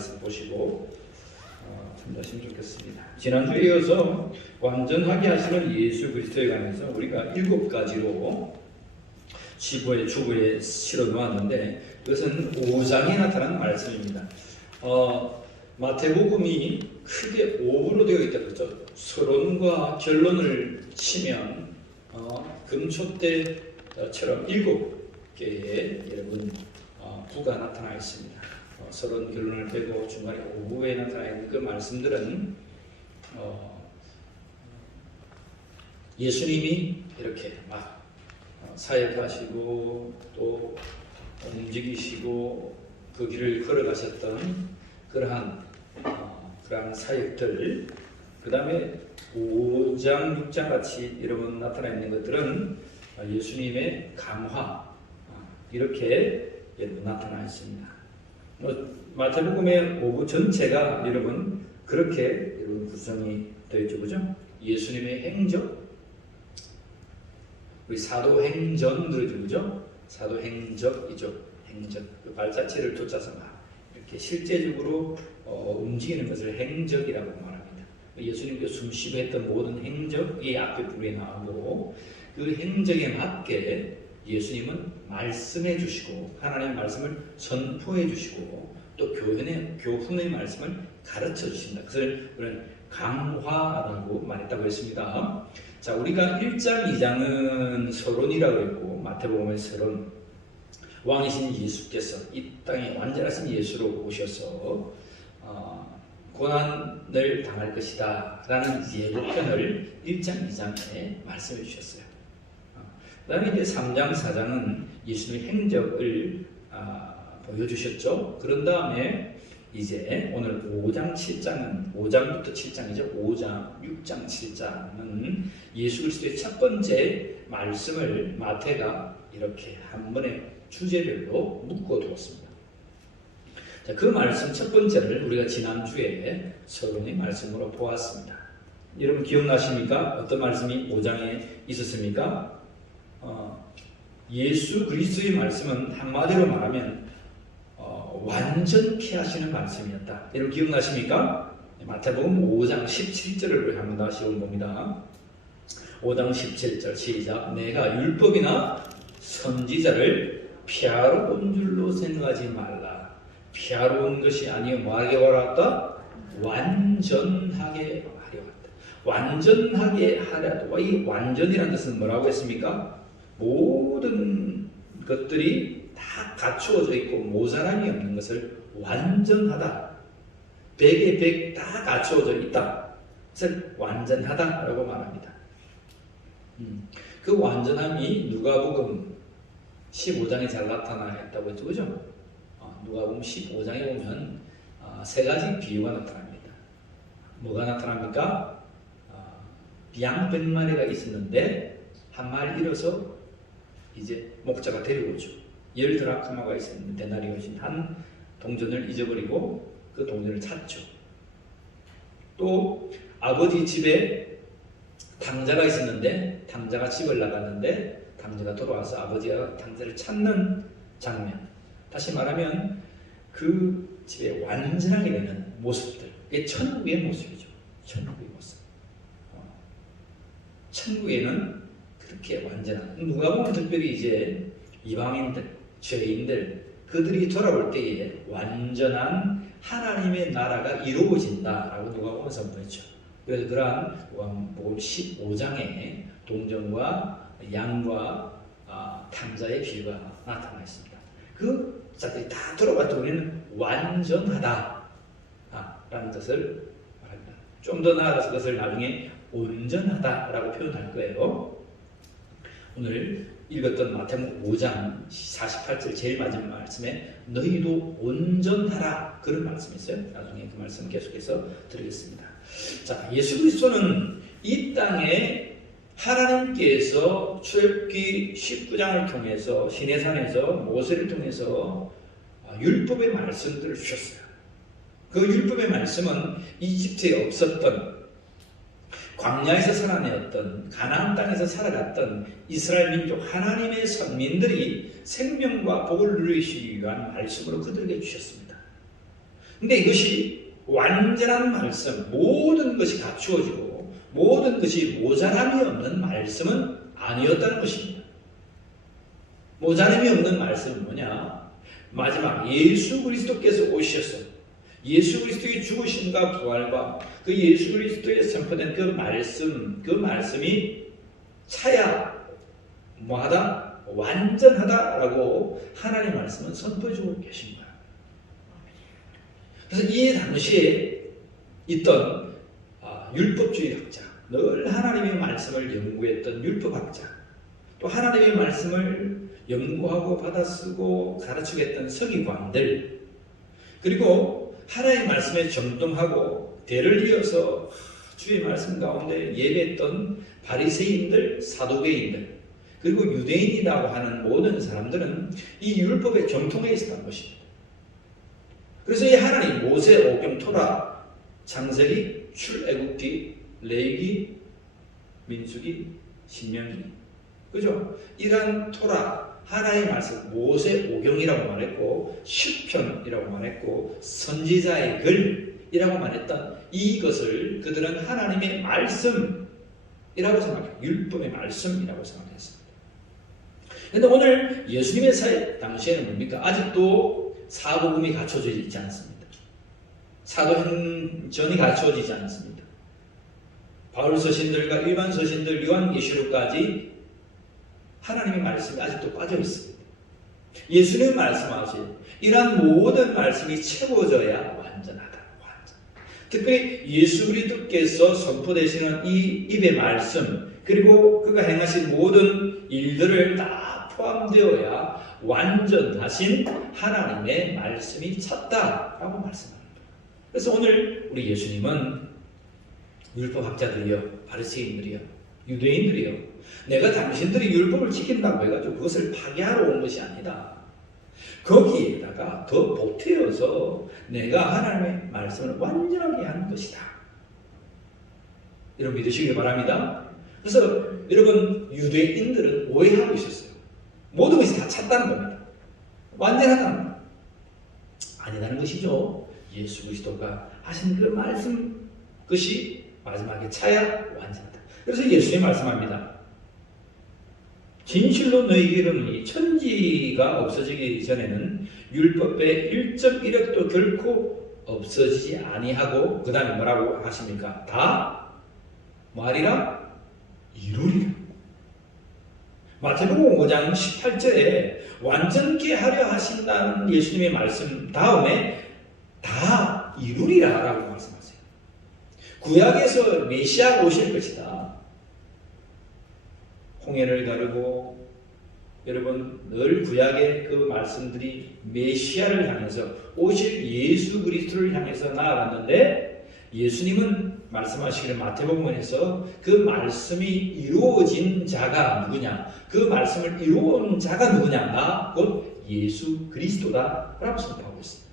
말씀 보시고 참조하시면 좋겠습니다. 지난주에 이어서 완전하게 하시는 예수 그리스도에 관해서 우리가 7가지로 주부에 실어 놓았는데 그것은 5장에 나타난 말씀입니다. 마태복음이 크게 5부로 되어 있다 그랬죠. 서론과 결론을 치면 금초대처럼 7개의 여러분 부가 나타나 있습니다. 서론 결론을 빼고 중간에 5부에 나타나 있는 그 말씀들은 예수님이 이렇게 막 사역하시고 또 움직이시고 그 길을 걸어가셨던 그러한 사역들, 그 다음에 5장, 6장 같이 여러분 나타나 있는 것들은 예수님의 강화, 이렇게 여러분 나타나 있습니다. 마태복음의 5부 전체가 여러분 그렇게 여러분 구성이 되어 있죠, 그죠? 예수님의 행적, 우리 사도행전 들으죠, 그죠? 사도행적이죠. 행적, 그 발자취를 쫓아서 막 이렇게 실제적으로 움직이는 것을 행적이라고 말합니다. 예수님께서 숨쉬고 했던 모든 행적이 앞에 불에 나오고 그 행적에 맞게 예수님은 말씀해 주시고 하나님의 말씀을 선포해 주시고 또 교훈의 말씀을 가르쳐 주신다. 그것을 우리는 강화라고 말했다고 했습니다. 자, 우리가 1장, 2장은 서론이라고 했고 마태복음의 서론, 왕이신 예수께서 이 땅에 완전하신 예수로 오셔서 고난을 당할 것이다 라는 예고편을 1장, 2장에 말씀해 주셨어요. 그 다음에 이제 3장, 4장은 예수님의 행적을 보여주셨죠. 그런 다음에 이제 오늘 5장, 7장은 5장부터 7장이죠. 5장, 6장, 7장은 예수 그리스도의 첫 번째 말씀을 마태가 이렇게 한 번에 주제별로 묶어두었습니다. 자, 그 말씀 첫 번째를 우리가 지난주에 서론의 말씀으로 보았습니다. 여러분 기억나십니까? 어떤 말씀이 5장에 있었습니까? 예수 그리스도의 말씀은 한마디로 말하면 완전케 하시는 말씀이었다. 여러분 기억나십니까? 마태복음 5장 17절을 한번 다시 읽어봅니다. 5장 17절 시작. 내가 율법이나 선지자를 피하러 온 줄로 생각하지 말라. 피하러 온 것이 아니요 뭐하게 왔다? 완전하게 하려 왔다. 완전하게 하려. 이 완전이라는 것은 뭐라고 했습니까? 모든 것들이 다 갖추어져 있고 모자람이 없는 것을 완전하다. 100에 100 다 갖추어져 있다. 그것을 완전하다라고 말합니다. 그 완전함이 누가복음 15장에 잘 나타나 있다고 했죠, 그죠? 누가복음 15장에 보면 세 가지 비유가 나타납니다. 뭐가 나타납니까? 양 100마리가 있었는데 한 마리 잃어서 이제 목자가 데리고 오죠. 10드라크마가 있었는데 데나리온인 한 동전을 잊어버리고 그 동전을 찾죠. 또 아버지 집에 당자가 있었는데 당자가 집을 나갔는데 당자가 돌아와서 아버지가 당자를 찾는 장면. 다시 말하면 그 집에 완전하게 되는 모습들. 이게 천국의 모습이죠. 천국의 모습. 천국에는 그렇게 완전한, 누가 보면 특별히 이제 이방인들, 죄인들, 그들이 돌아올 때에 완전한 하나님의 나라가 이루어진다라고 누가 보면 선포했죠. 그래서 그러한 누가복음 15장에 동전과 양과 탕자의 비유가 나타나 있습니다. 그 자들이 다 돌아갔죠. 우리는 완전하다 라는 것을 말합니다. 좀 더 나아가서 그것을 나중에 온전하다라고 표현할 거예요. 오늘 읽었던 마태복음 5장 48절 제일 마지막 말씀에 너희도 온전하라 그런 말씀이 있어요. 나중에 그 말씀 계속해서 드리겠습니다. 자, 예수 그리스도는 이 땅에 하나님께서 출애굽기 19장을 통해서 시내산에서 모세를 통해서 율법의 말씀들을 주셨어요. 그 율법의 말씀은 이집트에 없었던, 광야에서 살아내었던, 가나안 땅에서 살아갔던 이스라엘 민족 하나님의 선민들이 생명과 복을 누리시기 위한 말씀으로 그들에게 주셨습니다. 근데 이것이 완전한 말씀, 모든 것이 갖추어지고 모든 것이 모자람이 없는 말씀은 아니었다는 것입니다. 모자람이 없는 말씀은 뭐냐? 마지막 예수 그리스도께서 오셔서 예수 그리스도의 죽으심과 부활과 그 예수 그리스도의 선포된 그 말씀이 차야 뭐하다? 완전하다라고 하나님의 말씀은 선포해주고 계신 거예요. 그래서 이 당시에 있던 율법주의 학자, 늘 하나님의 말씀을 연구했던 율법학자, 또 하나님의 말씀을 연구하고 받아쓰고 가르치겠던 서기관들, 그리고 하나님의 말씀에 정동하고 대를 이어서 주의 말씀 가운데 예배했던 바리새인들, 사두개인들, 그리고 유대인이라고 하는 모든 사람들은 이 율법에 정통해 있었던 것입니다. 그래서 이 하나님 모세, 오경, 토라, 창세기, 출애굽기, 레위기, 민수기, 신명기, 그죠? 이러한 토라, 하나의 말씀, 모세, 오경이라고 말했고 시편이라고 말했고 선지자의 글이라고 말했던 이것을 그들은 하나님의 말씀이라고 생각해요. 율법의 말씀이라고 생각했습니다. 그런데 오늘 예수님의 사회 당시에는 뭡니까? 아직도 사복음이 갖춰져 있지 않습니다. 사도행전이 갖춰지지 않습니다. 바울 서신들과 일반 서신들, 요한계시록까지 하나님의 말씀이 아직도 빠져 있습니다. 예수님 말씀하신 이러한 모든 말씀이 채워져야 완전하다. 특별히 예수 그리스도께서 선포되시는 이 입의 말씀, 그리고 그가 행하신 모든 일들을 다 포함되어야 완전하신 하나님의 말씀이 찼다라고 말씀합니다. 그래서 오늘 우리 예수님은 율법학자들이요, 바리새인들이요, 유대인들이요, 내가 당신들이 율법을 지킨다고 해가지고 그것을 파괴하러 온 것이 아니다. 거기에다가 더 보태어서 내가 하나님의 말씀을 완전하게 한 것이다. 여러분 믿으시길 바랍니다. 그래서 여러분 유대인들은 오해하고 있었어요. 모든 것이 다 찼다는 겁니다. 완전하다는 겁니다. 아니라는 것이죠. 예수 그리스도가 하신 그 말씀 것이 마지막에 차야 완전하다. 그래서 예수님 말씀합니다. 진실로 너희에게 이르노니 천지가 없어지기 전에는 율법의 1.1획도 결코 없어지지 아니하고 그 다음에 뭐라고 하십니까? 다 뭐하리라? 이루리라. 마태복음 5장 18절에 완전케 하려 하신다는 예수님의 말씀 다음에 다 이루리라 라고 말씀하세요. 구약에서 메시아가 오실 것이다. 홍해를 가르고, 여러분 늘 구약의 그 말씀들이 메시아를 향해서 오실 예수 그리스도를 향해서 나아갔는데, 예수님은 말씀하시기를 마태복음에서 그 말씀이 이루어진 자가 누구냐, 그 말씀을 이루어온 자가 누구냐, 나 곧 예수 그리스도다 라고 선포하고 있습니다.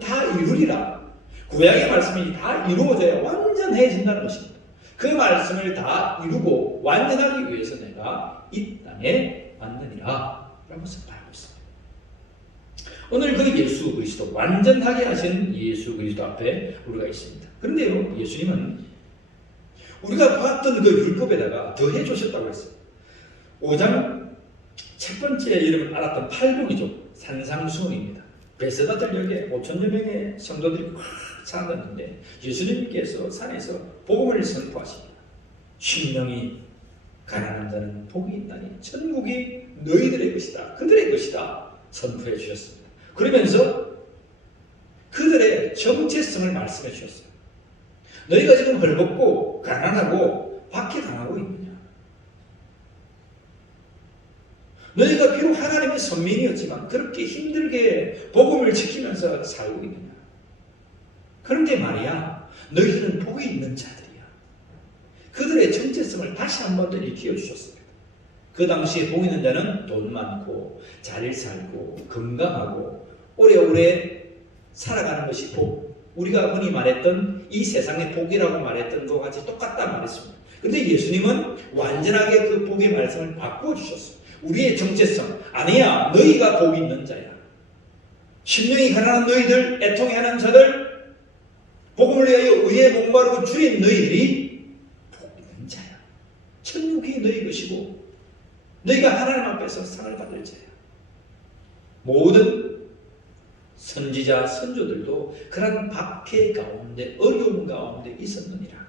다 이루리라. 구약의 말씀이 다 이루어져야 완전해진다는 것입니다. 그 말씀을 다 이루고 완전하기 위해서 내가 이 땅에 왔느니라 라고 선포하고 있습니다. 오늘 그 예수 그리스도, 완전하게 하신 예수 그리스도 앞에 우리가 있습니다. 그런데요, 예수님은 우리가 봤던 그 율법에다가 더해 주셨다고 했어요. 5장 첫 번째 여러분 알았던 팔복이죠. 산상수훈입니다. 베세다 들녘에 5천여 명의 성도들이 꽉 찾았는데 예수님께서 산에서 복음을 선포하십니다. 심령이 가난한 자는 복이 있다니 천국이 너희들의 것이다, 그들의 것이다 선포해 주셨습니다. 그러면서 그들의 정체성을 말씀해 주셨어요. 너희가 지금 헐벗고 가난하고 박해당하고 있느냐? 너희가 비록 하나님의 선민이었지만 그렇게 힘들게 복음을 지키면서 살고 있느냐? 그런데 말이야, 너희들은 복이 있는 자들이야. 그들의 정체성을 다시 한 번 더 일깨워 주셨습니다. 그 당시에 복 있는 자는 돈 많고 잘 살고 건강하고 오래오래 살아가는 것이 복. 우리가 흔히 말했던 이 세상의 복이라고 말했던 것과 같이 똑같다 말했습니다. 그런데 예수님은 완전하게 그 복의 말씀을 바꾸어 주셨어요. 우리의 정체성, 아니야, 너희가 복 있는 자야. 심령이 가난한 너희들, 애통해하는 자들, 복음을 위하여 의에 목마르고 줄인 너희들이 복 있는 자야. 천국이 너희 것이고 너희가 하나님 앞에서 상을 받을 자야. 모든 선지자, 선조들도 그런 박해 가운데, 어려움 가운데 있었느니라.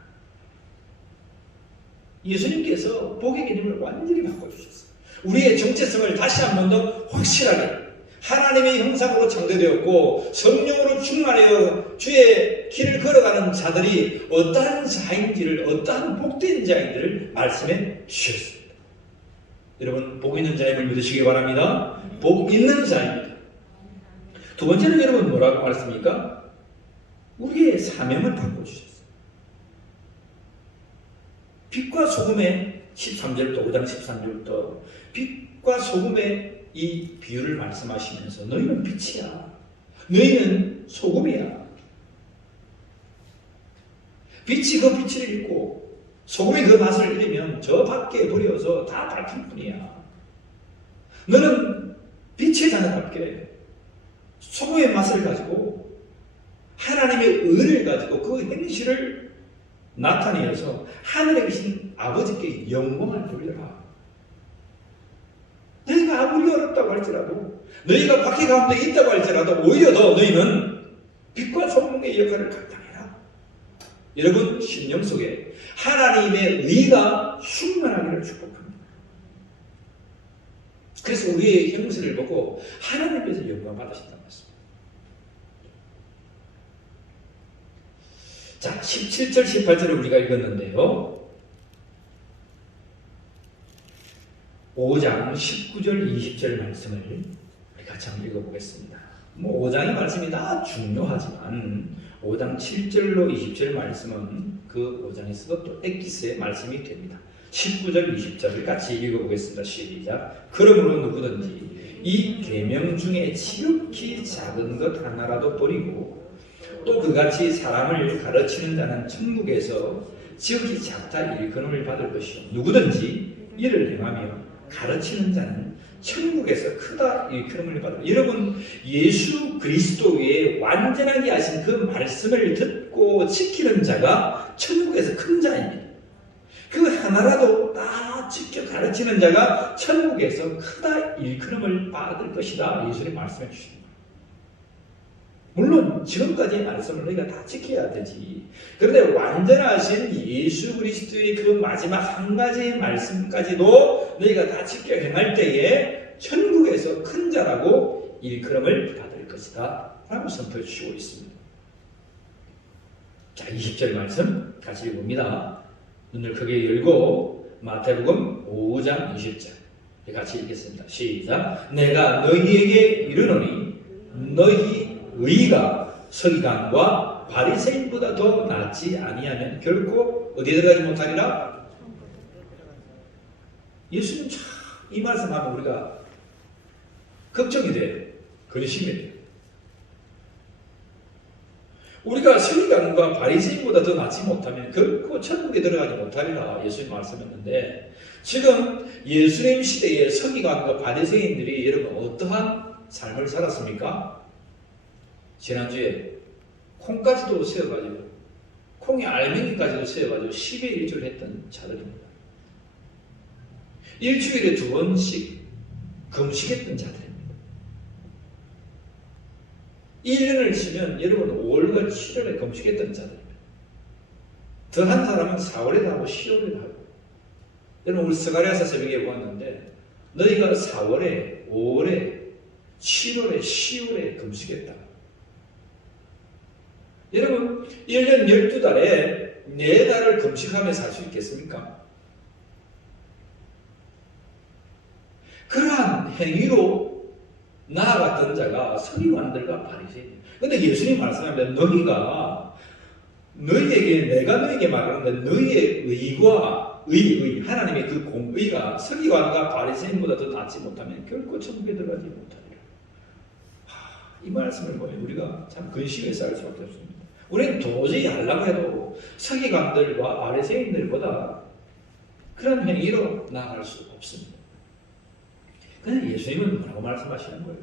예수님께서 복의 개념을 완전히 바꿔주셨어요. 우리의 정체성을 다시 한 번 더 확실하게 하나님의 형상으로 창조되었고 성령으로 충만하여 주의 길을 걸어가는 자들이 어떠한 자인지를, 어떠한 복된 자인지를 말씀해 주셨습니다. 여러분, 복 있는 자임을 믿으시기 바랍니다. 복 있는 자입니다. 두 번째는 여러분 뭐라고 말했습니까? 우리의 사명을 바꿔주셨어요. 빛과 소금의 13절부터 5장 13절부터 빛과 소금의 이 비유를 말씀하시면서 너희는 빛이야. 너희는 소금이야. 빛이 그 빛을 잃고 소금이 그 맛을 잃으면 저 밖에 버려서 다 밝힐 뿐이야. 너는 빛의 자녀답게 소금의 맛을 가지고 하나님의 의를 가지고 그 행실을 나타내어서 하늘에 계신 아버지께 영광을 돌려라. 너희가 아무리 어렵다고 할지라도, 너희가 박해 가운데 있다고 할지라도 오히려 더 너희는 빛과 소금의 역할을 감당해라. 여러분 심령 속에 하나님의 의가 충만하기를 축복합니다. 그래서 우리의 형세를 보고 하나님께서 영광 받으신다는 말씀입니다. 자, 17절 18절을 우리가 읽었는데요. 5장 19절 20절 말씀을 우리 같이 한번 읽어보겠습니다. 5장의 말씀이 다 중요하지만 5장 7절로 20절 말씀은 그 5장에서도 또 엑기스의 말씀이 됩니다. 19절 20절을 같이 읽어보겠습니다. 시작. 그러므로 누구든지 이 계명 중에 지극히 작은 것 하나라도 버리고 또 그같이 사람을 가르치는 자는 천국에서 지극히 작다 일컬음을 받을 것이요 누구든지 이를 행하며 가르치는 자는 천국에서 크다 일컬음을 받을. 여러분 예수 그리스도의 완전하게 하신 그 말씀을 듣고 지키는 자가 천국에서 큰 자입니다. 그 하나라도 다 지켜 가르치는 자가 천국에서 크다 일컬음을 받을 것이다. 예수님 말씀해 주십니다. 물론 지금까지의 말씀을 너희가 다 지켜야 되지. 그런데 완전하신 예수 그리스도의 그 마지막 한 가지의 말씀까지도 너희가 다 지켜 행할 때에 천국에서 큰 자라고 일컬음을 받을 것이다 라고 선포해 주시고 있습니다. 자, 20절 말씀 같이 읽습니다. 눈을 크게 열고 마태복음 5장 20절 같이 읽겠습니다. 시작. 내가 너희에게 이르노니 너희 의가 서기관과 바리새인보다 더 낫지 아니하면 결코 어디에 들어가지 못하리라. 예수님 참 이 말씀하면 우리가 걱정이 돼요. 근심이 돼요. 우리가 서기관과 바리새인보다 더 낫지 못하면 결코 천국에 들어가지 못하리라. 예수님 말씀했는데 지금 예수님 시대의 서기관과 바리새인들이 여러분 어떠한 삶을 살았습니까? 지난주에 콩까지도 세워가지고 콩의 알맹이까지도 세워가지고 10의 1조를 했던 자들입니다. 일주일에 2번씩 금식했던 자들입니다. 1년을 치면 여러분 5월과 7월에 금식했던 자들입니다. 더한 사람은 4월에도 하고 10월에도 하고. 여러분 우리 스가랴서 새벽에 보았는데 너희가 4월에 5월에 7월에 10월에 금식했다. 여러분 1년 12달에 4달을 금식하며 살 수 있겠습니까? 그러한 행위로 나아갔던 자가 서기관들과 바리새인. 그런데 예수님 말씀합니다. 내가 너희에게 말하는데 너희의 의와 의 하나님의 그 공의가 서기관과 바리새인보다 더 낫지 못하면 결코 천국에 들어가지 못하리라. 이 말씀을 보면 우리가 참 근심에 쌓일 수밖에 없습니다. 우리는 도저히 하려고 해도 서기관들과 바리새인들보다 그런 행위로 나아갈 수 없습니다. 그런데 예수님은 뭐라고 말씀하시는 거예요?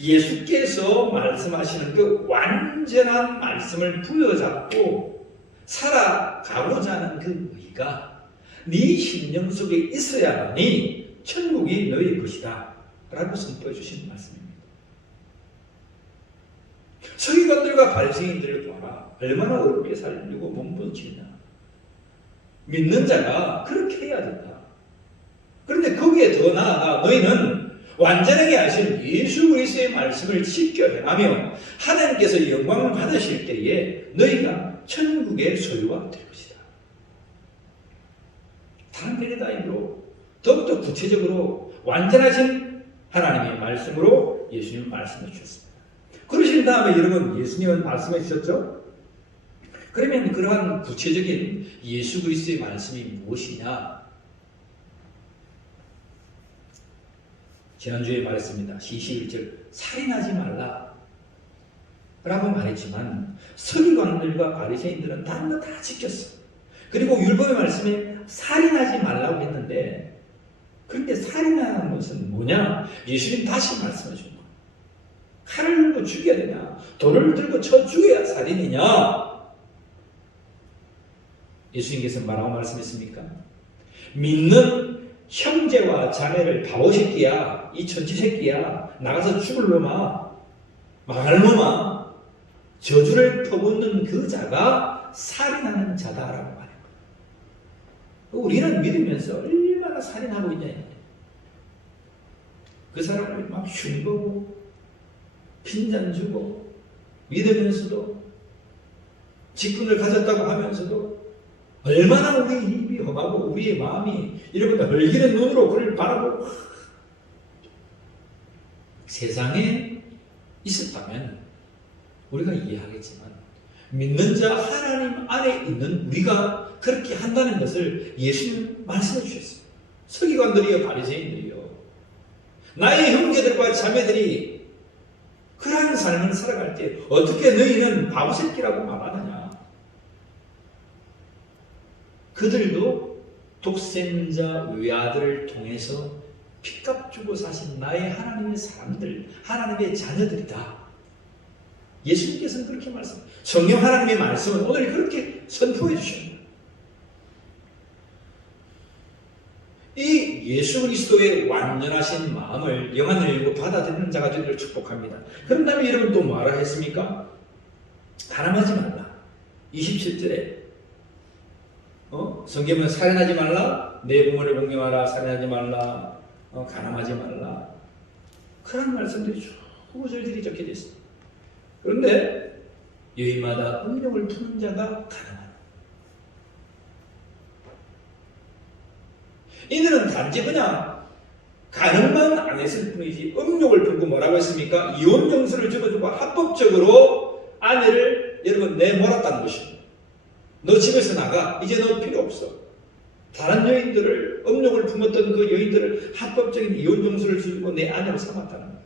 예수께서 말씀하시는 그 완전한 말씀을 부여잡고 살아가고자 하는 그 의가 네 심령 속에 있어야만이 천국이 너의 것이다 라고 선포해 주신 말씀입니다. 서기관들과 바리새인들을 봐라. 얼마나 어렵게 살려고 몸부림치냐. 믿는 자가 그렇게 해야 된다. 그런데 거기에 더 나아가 너희는 완전하게 하신 예수 그리스도의 말씀을 지켜 행하며 하나님께서 영광을 받으실 때에 너희가 천국의 소유가 될 것이다. 다른 패러다임으로 더욱더 구체적으로 완전하신 하나님의 말씀으로 예수님은 말씀해 주셨습니다. 그러신 다음에 여러분 예수님은 말씀해 주셨죠? 그러면 그러한 구체적인 예수 그리스도의 말씀이 무엇이냐? 지난주에 말했습니다. 21절 살인하지 말라 라고 말했지만 서기관들과 바리새인들은 다른 거 다 지켰어. 그리고 율법의 말씀에 살인하지 말라고 했는데 그런데 살인하는 것은 뭐냐? 예수님 다시 말씀해 준 거예요. 칼을 들고 죽여야 되냐? 돌을 들고 쳐 죽여야 살인이냐? 예수님께서 뭐라고 말씀했습니까? 믿는 형제와 자매를 바보 새끼야, 이 천지 새끼야, 나가서 죽을 놈아, 망할 놈아, 저주를 퍼붓는 그 자가 살인하는 자다라고 말해요. 우리는 믿으면서 얼마나 살인하고 있냐. 그 사람을 막 흉보고 핀잔 주고 믿으면서도 직분을 가졌다고 하면서도 얼마나 우리 입이 험하고 우리의 마음이 이러면서 흘기는 눈으로 그를 바라보고 세상에 있었다면 우리가 이해하겠지만 믿는 자 하나님 안에 있는 우리가 그렇게 한다는 것을 예수님은 말씀해 주셨어요. 서기관들이요 바리새인들이요 나의 형제들과 자매들이 그러한 삶을 살아갈 때 어떻게 너희는 바보새끼라고 말하느냐. 그들도 독생자 외아들을 통해서 핏값 주고 사신 나의 하나님의 사람들, 하나님의 자녀들이다. 예수님께서는 그렇게 말씀해요. 성령 하나님의 말씀은 오늘 그렇게 선포해 주십니다. 이 예수 그리스도의 완전하신 마음을 영안을 열고 받아들이는 자가 되기를 축복합니다. 그런 다음에 여러분 또 뭐라 했습니까? 가늠하지 말라. 27절에 성경은 살인하지 말라, 내 부모를 공경하라, 살인하지 말라, 가늠하지 말라. 그런 말씀들이 쭉 구절들이 적혀져 있습니다. 그런데 여인마다 음욕을 푸는 자가 가늠하라. 이들은 단지 그냥 가늠만 안 했을 뿐이지 음욕을 풀고 뭐라고 했습니까? 이혼 정서를 적어주고 합법적으로 아내를 여러분 내몰았다는 것입니다. 너 집에서 나가. 이제 너 필요 없어. 다른 여인들을 음욕을 품었던 그 여인들을 합법적인 이혼 정서를 주고 내 아내로 삼았다는 거예요.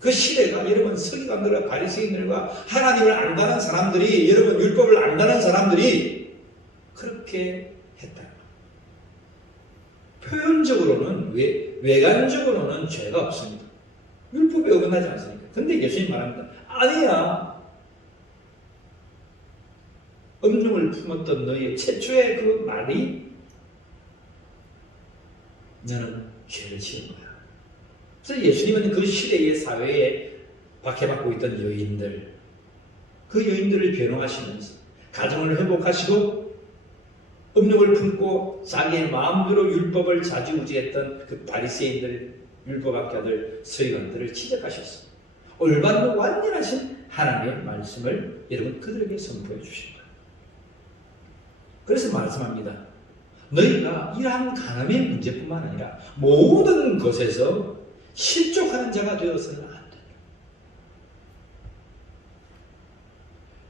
그 시대가 여러분 서기관들과 바리새인들과 하나님을 안다는 사람들이 여러분 율법을 안다는 사람들이 그렇게 했다. 표현적으로는 외관적으로는 죄가 없습니다. 율법에 어긋나지 않습니까? 근데 예수님 말합니다. 아니야. 음욕을 품었던 너의 최초의 그 말이 너는 죄를 지은 거야. 그래서 예수님은 그 시대의 사회에 박해받고 있던 여인들, 그 여인들을 변호하시면서 가정을 회복하시고 음욕을 품고 자기의 마음대로 율법을 좌지우지했던 그 바리새인들, 율법학자들, 서기관들을 지적하셨습니다. 올바르고 완전하신 하나님의 말씀을 여러분 그들에게 선포해 주십니다. 그래서 말씀합니다. 너희가 이러한 가늠의 문제뿐만 아니라 모든 것에서 실족하는 자가 되어서는 안 된다.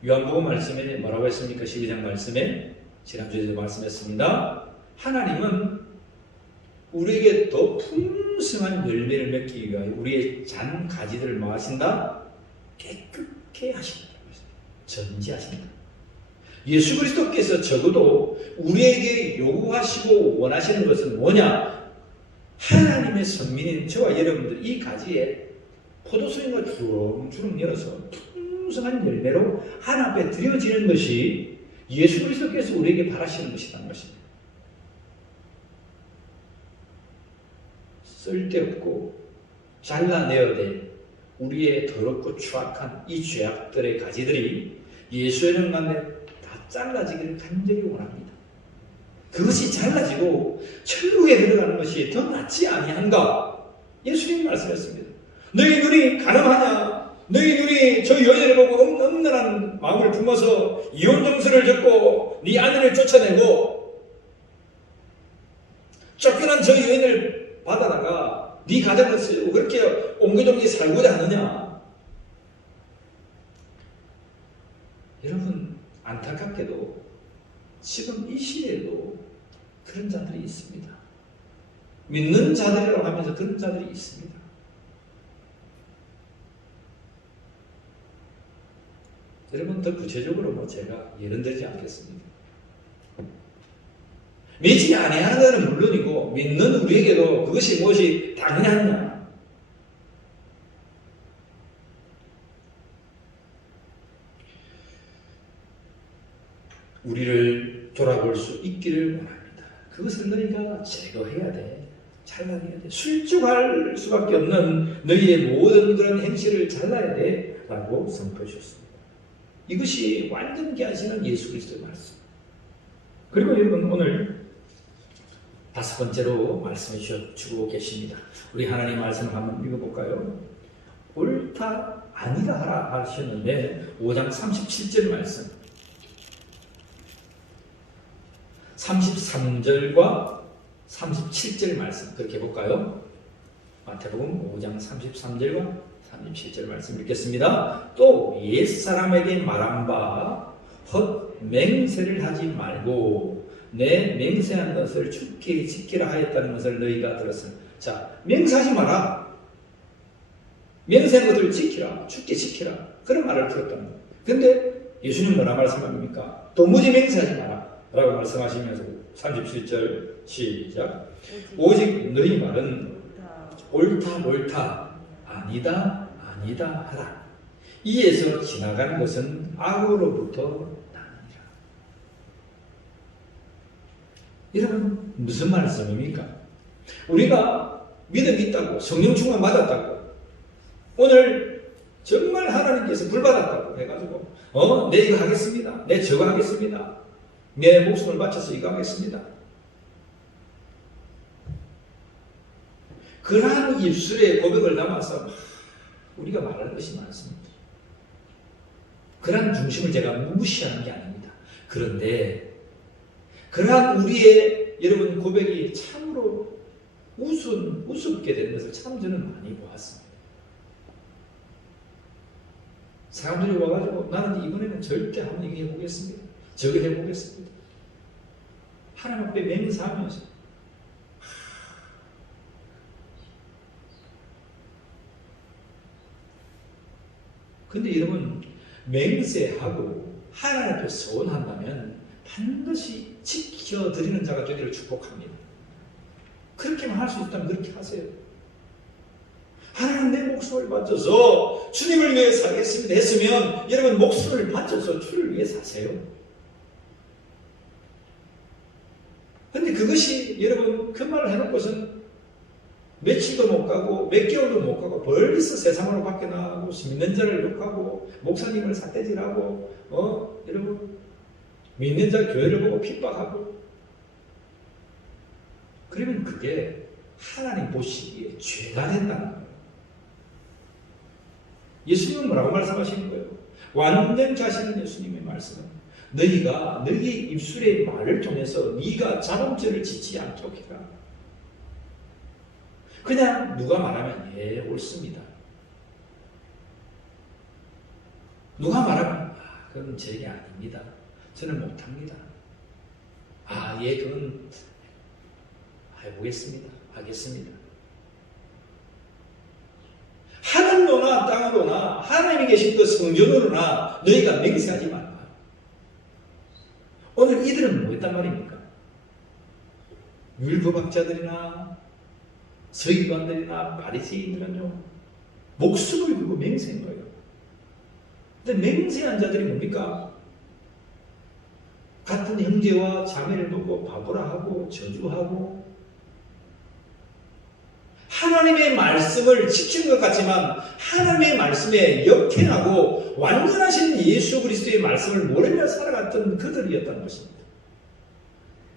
요한복음 말씀에 뭐라고 했습니까? 12장 말씀에 지난주에도 말씀했습니다. 하나님은 우리에게 더 풍성한 열매를 맺기 위하여 우리의 잔 가지들을 뭐 하신다? 깨끗게 하신다. 전지하신다. 예수 그리스도께서 적어도 우리에게 요구하시고 원하시는 것은 뭐냐? 하나님의 선민인 저와 여러분들 이 가지에 포도송이가 주렁주렁 열어서 풍성한 열매로 하나님 앞에 드려지는 것이 예수 그리스도께서 우리에게 바라시는 것이라는 것입니다. 쓸데없고 잘라내어야 될 우리의 더럽고 추악한 이 죄악들의 가지들이 예수의 이름 가운데 다 잘라지기를 간절히 원합니다. 그것이 잘라지고 천국에 들어가는 것이 더 낫지 아니한가? 예수님이 말씀했습니다. 너희 눈이 가늠하냐? 너희 눈이 저 여인을 보고 엄란한 마음을 품어서 이혼 정서를 적고 네 아내를 쫓아내고 쫓겨난 저 여인을 받아다가 네 가정을 쓰고 그렇게 옹기종기 살고자 하느냐? 여러분 안타깝게도 지금 이 시대에도 그런 자들이 있습니다. 믿는 자들이라고 하면서 그런 자들이 있습니다. 여러분 더 구체적으로 제가 예를 들지 않겠습니다. 믿지 아니하는 자는 물론이고 믿는 우리에게도 그것이 무엇이 당연하느냐? 우리를 돌아볼 수 있기를 원합니다. 그것을 너희가 제거해야 돼. 잘라내야 돼. 술죽할 수밖에 없는 너희의 모든 그런 행실을 잘라야 돼. 라고 선포해 주셨습니다. 이것이 완전케 하시는 예수 그리스도의 말씀. 그리고 여러분 오늘 다섯 번째로 말씀해 주고 계십니다. 우리 하나님 말씀을 한번 읽어볼까요? 옳다 아니다 하라 하셨는데 5장 37절 말씀 33절과 37절 말씀 그렇게 볼까요? 마태복음 5장 33절과 37절 말씀 읽겠습니다. 또 옛사람에게 말한 바 헛맹세를 하지 말고 내 맹세한 것을 주께 지키라 하였다는 것을 너희가 들었으니 자 맹세하지 마라. 맹세한 것을 지키라. 주께 지키라. 그런 말을 들었다는 거예요. 근데 예수님 뭐라 말씀합니까? 도무지 맹세하지 마라 라고 말씀하시면서 37절 시작 오직 너희 말은 옳다 아니다 하라. 이에서 지나가는 것은 악으로부터 나느니라. 여러분 무슨 말씀입니까? 우리가 믿음이 있다고 성령 충만 받았다고 오늘 정말 하나님께서 불받았다고 해가지고 내 이거 하겠습니다. 내 저거 하겠습니다. 내 목숨을 바쳐서 이거 하겠습니다. 그러한 입술의 고백을 담아서 우리가 말하는 것이 많습니다. 그러한 중심을 제가 무시하는 게 아닙니다. 그런데 그러한 우리의 여러분 고백이 참으로 우습게 되는 것을 참 저는 많이 보았습니다. 사람들이 와가지고 나는 이번에는 절대 한번 이거 해보겠습니다. 저거 해보겠습니다. 하나님 앞에 맹세하면서 근데 여러분 맹세하고 하나님 앞에 서원한다면 반드시 지켜드리는 자가 되기를 축복합니다. 그렇게만 할 수 있다면 그렇게 하세요. 하나님 내 목숨을 바쳐서 주님을 위해 살겠습니다 했으면 여러분 목숨을 바쳐서 주를 위해 사세요. 근데 그것이 여러분 그 말을 해놓고선 며칠도 못 가고 몇 개월도 못 가고 벌써 세상으로 밖에 나가고 믿는 자를 욕하고 목사님을 삿대질하고 여러분 믿는 자 교회를 보고 핍박하고 그러면 그게 하나님 보시기에 죄가 된다는 거예요. 예수님은 뭐라고 말씀하시는 거예요? 완전히 하시는 예수님의 말씀은 너희가 너희 입술의 말을 통해서 네가 자범죄를 짓지 않도록 해라. 그냥 누가 말하면 예 옳습니다. 누가 말하면 그건 제 얘기 아닙니다. 저는 못합니다. 예 그건 해보겠습니다. 하겠습니다. 하늘로나 땅으로나 하나님이 계신 그 성전으로나 너희가 맹세하지 말라. 오늘 이들은 뭐 했단 말입니까? 율법학자들이나 서기관들이나 바리새인들은요 목숨을 걸고 맹세한 거예요. 근데 맹세한 자들이 뭡니까? 같은 형제와 자매를 보고 바보라 하고 저주하고 하나님의 말씀을 지키는 것 같지만 하나님의 말씀에 역행하고 완전하신 예수 그리스도의 말씀을 모르며 살아갔던 그들이었다는 것입니다.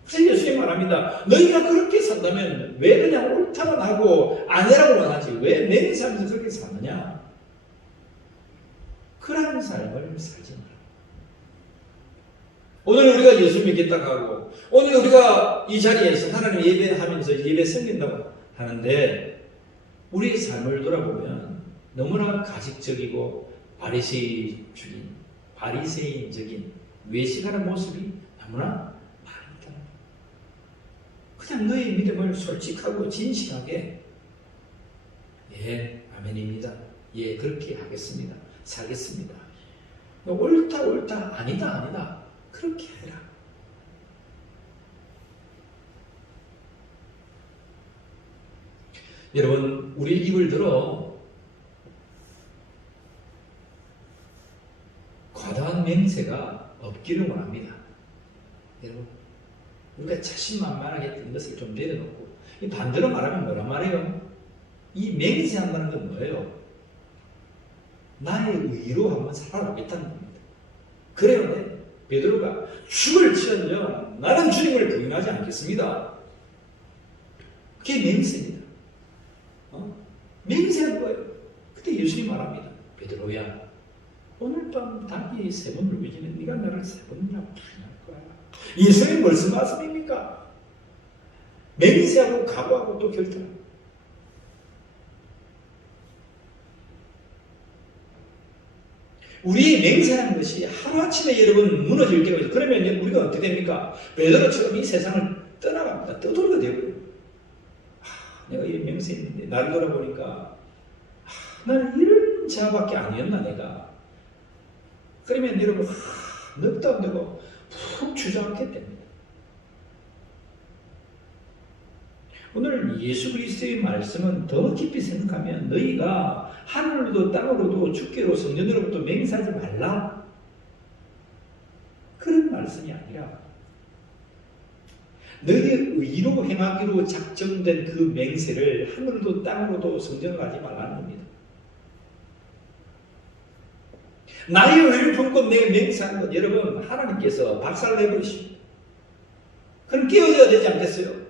그래서 예수님 말합니다. 너희가 그렇게 산다면 왜 그냥 옳다만 하고 아니라고만 하지 왜 맹세하면서 그렇게 사느냐? 그런 삶을 살지 마라. 오늘 우리가 예수 믿겠다고 하고 오늘 우리가 이 자리에서 하나님 예배하면서 예배 섬긴다고 하는데 우리의 삶을 돌아보면 너무나 가식적이고 바리새인적인 외식하는 모습이 너무나 많다. 그냥 너의 믿음을 솔직하고 진실하게 예, 아멘입니다. 예, 그렇게 하겠습니다. 살겠습니다. 옳다 아니다 그렇게 해라. 여러분 우리 입을 들어 과다한 맹세가 없기를 원합니다. 여러분 우리가 자신만만하게 된 것을 좀 내려놓고 이 반대로 말하면 뭐란 말이에요? 이 맹세한다는 건 뭐예요? 나의 의로 한번 살아보겠다는 겁니다. 그래요. 베드로가 죽을지언정 나는 주님을 부인하지 않겠습니다. 그게 맹세입니다. 맹세한 거예요. 그때 예수님 말합니다. 베드로야 오늘 밤 닭이 3번 울기는 네가 나를 3번이나 부인할 거야. 예수님 무슨 말씀입니까? 맹세하고 각오하고 또 결단하고 우리 맹세하는 것이 하루아침에 여러분 무너질 때가 있어요. 그러면 우리가 어떻게 됩니까? 베드로처럼 이 세상을 떠나갑니다. 떠돌게 되고요. 내가 이 맹세했는데 나를 돌아보니까 나는 이런 자밖에 아니었나 내가. 그러면 여러분 넉다운되고 푹 주저앉게 됩니다. 오늘 예수 그리스도의 말씀은 더 깊이 생각하면 너희가 하늘로도 땅으로도 주께로 성령으로부터 맹세하지 말라 그런 말씀이 아니라 너희의 의로 행하기로 작정된 그 맹세를 하늘로도 땅으로도 성전을 하지 말라는 겁니다. 나의 의를 품고 내가 맹세하는 것 여러분 하나님께서 박살내버리시고 그럼 깨어져야 되지 않겠어요?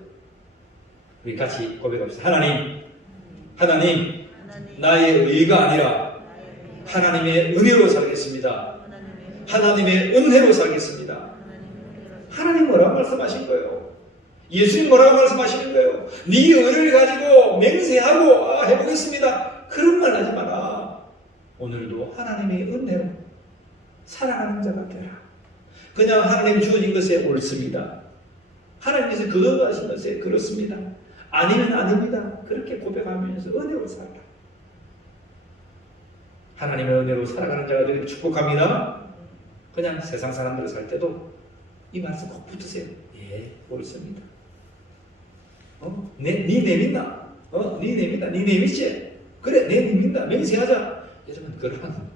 우리 같이 고백합시다. 하나님 나의 의가 아니라 하나님의 은혜로 살겠습니다. 하나님의 은혜로 살겠습니다. 하나님 뭐라고 말씀하신 거예요? 예수님 뭐라고 말씀하시는 거예요? 네 의를 가지고 맹세하고 해보겠습니다. 그런 말 하지 마라. 오늘도 하나님의 은혜로 살아가는 자가 되라. 그냥 하나님 주어진 것에 옳습니다. 하나님께서 거듭하신 것에 그렇습니다. 아니면 아닙니다. 그렇게 고백하면서 은혜로 살아라. 하나님의 은혜로 살아가는 자가 되기를 축복합니다. 그냥 세상 사람들 살 때도 이 말씀 꼭 붙으세요. 예, 옳습니다. 네 믿나? 네 믿다. 네 믿지? 그래, 내 믿는다. 맹세하자. 여러분 그런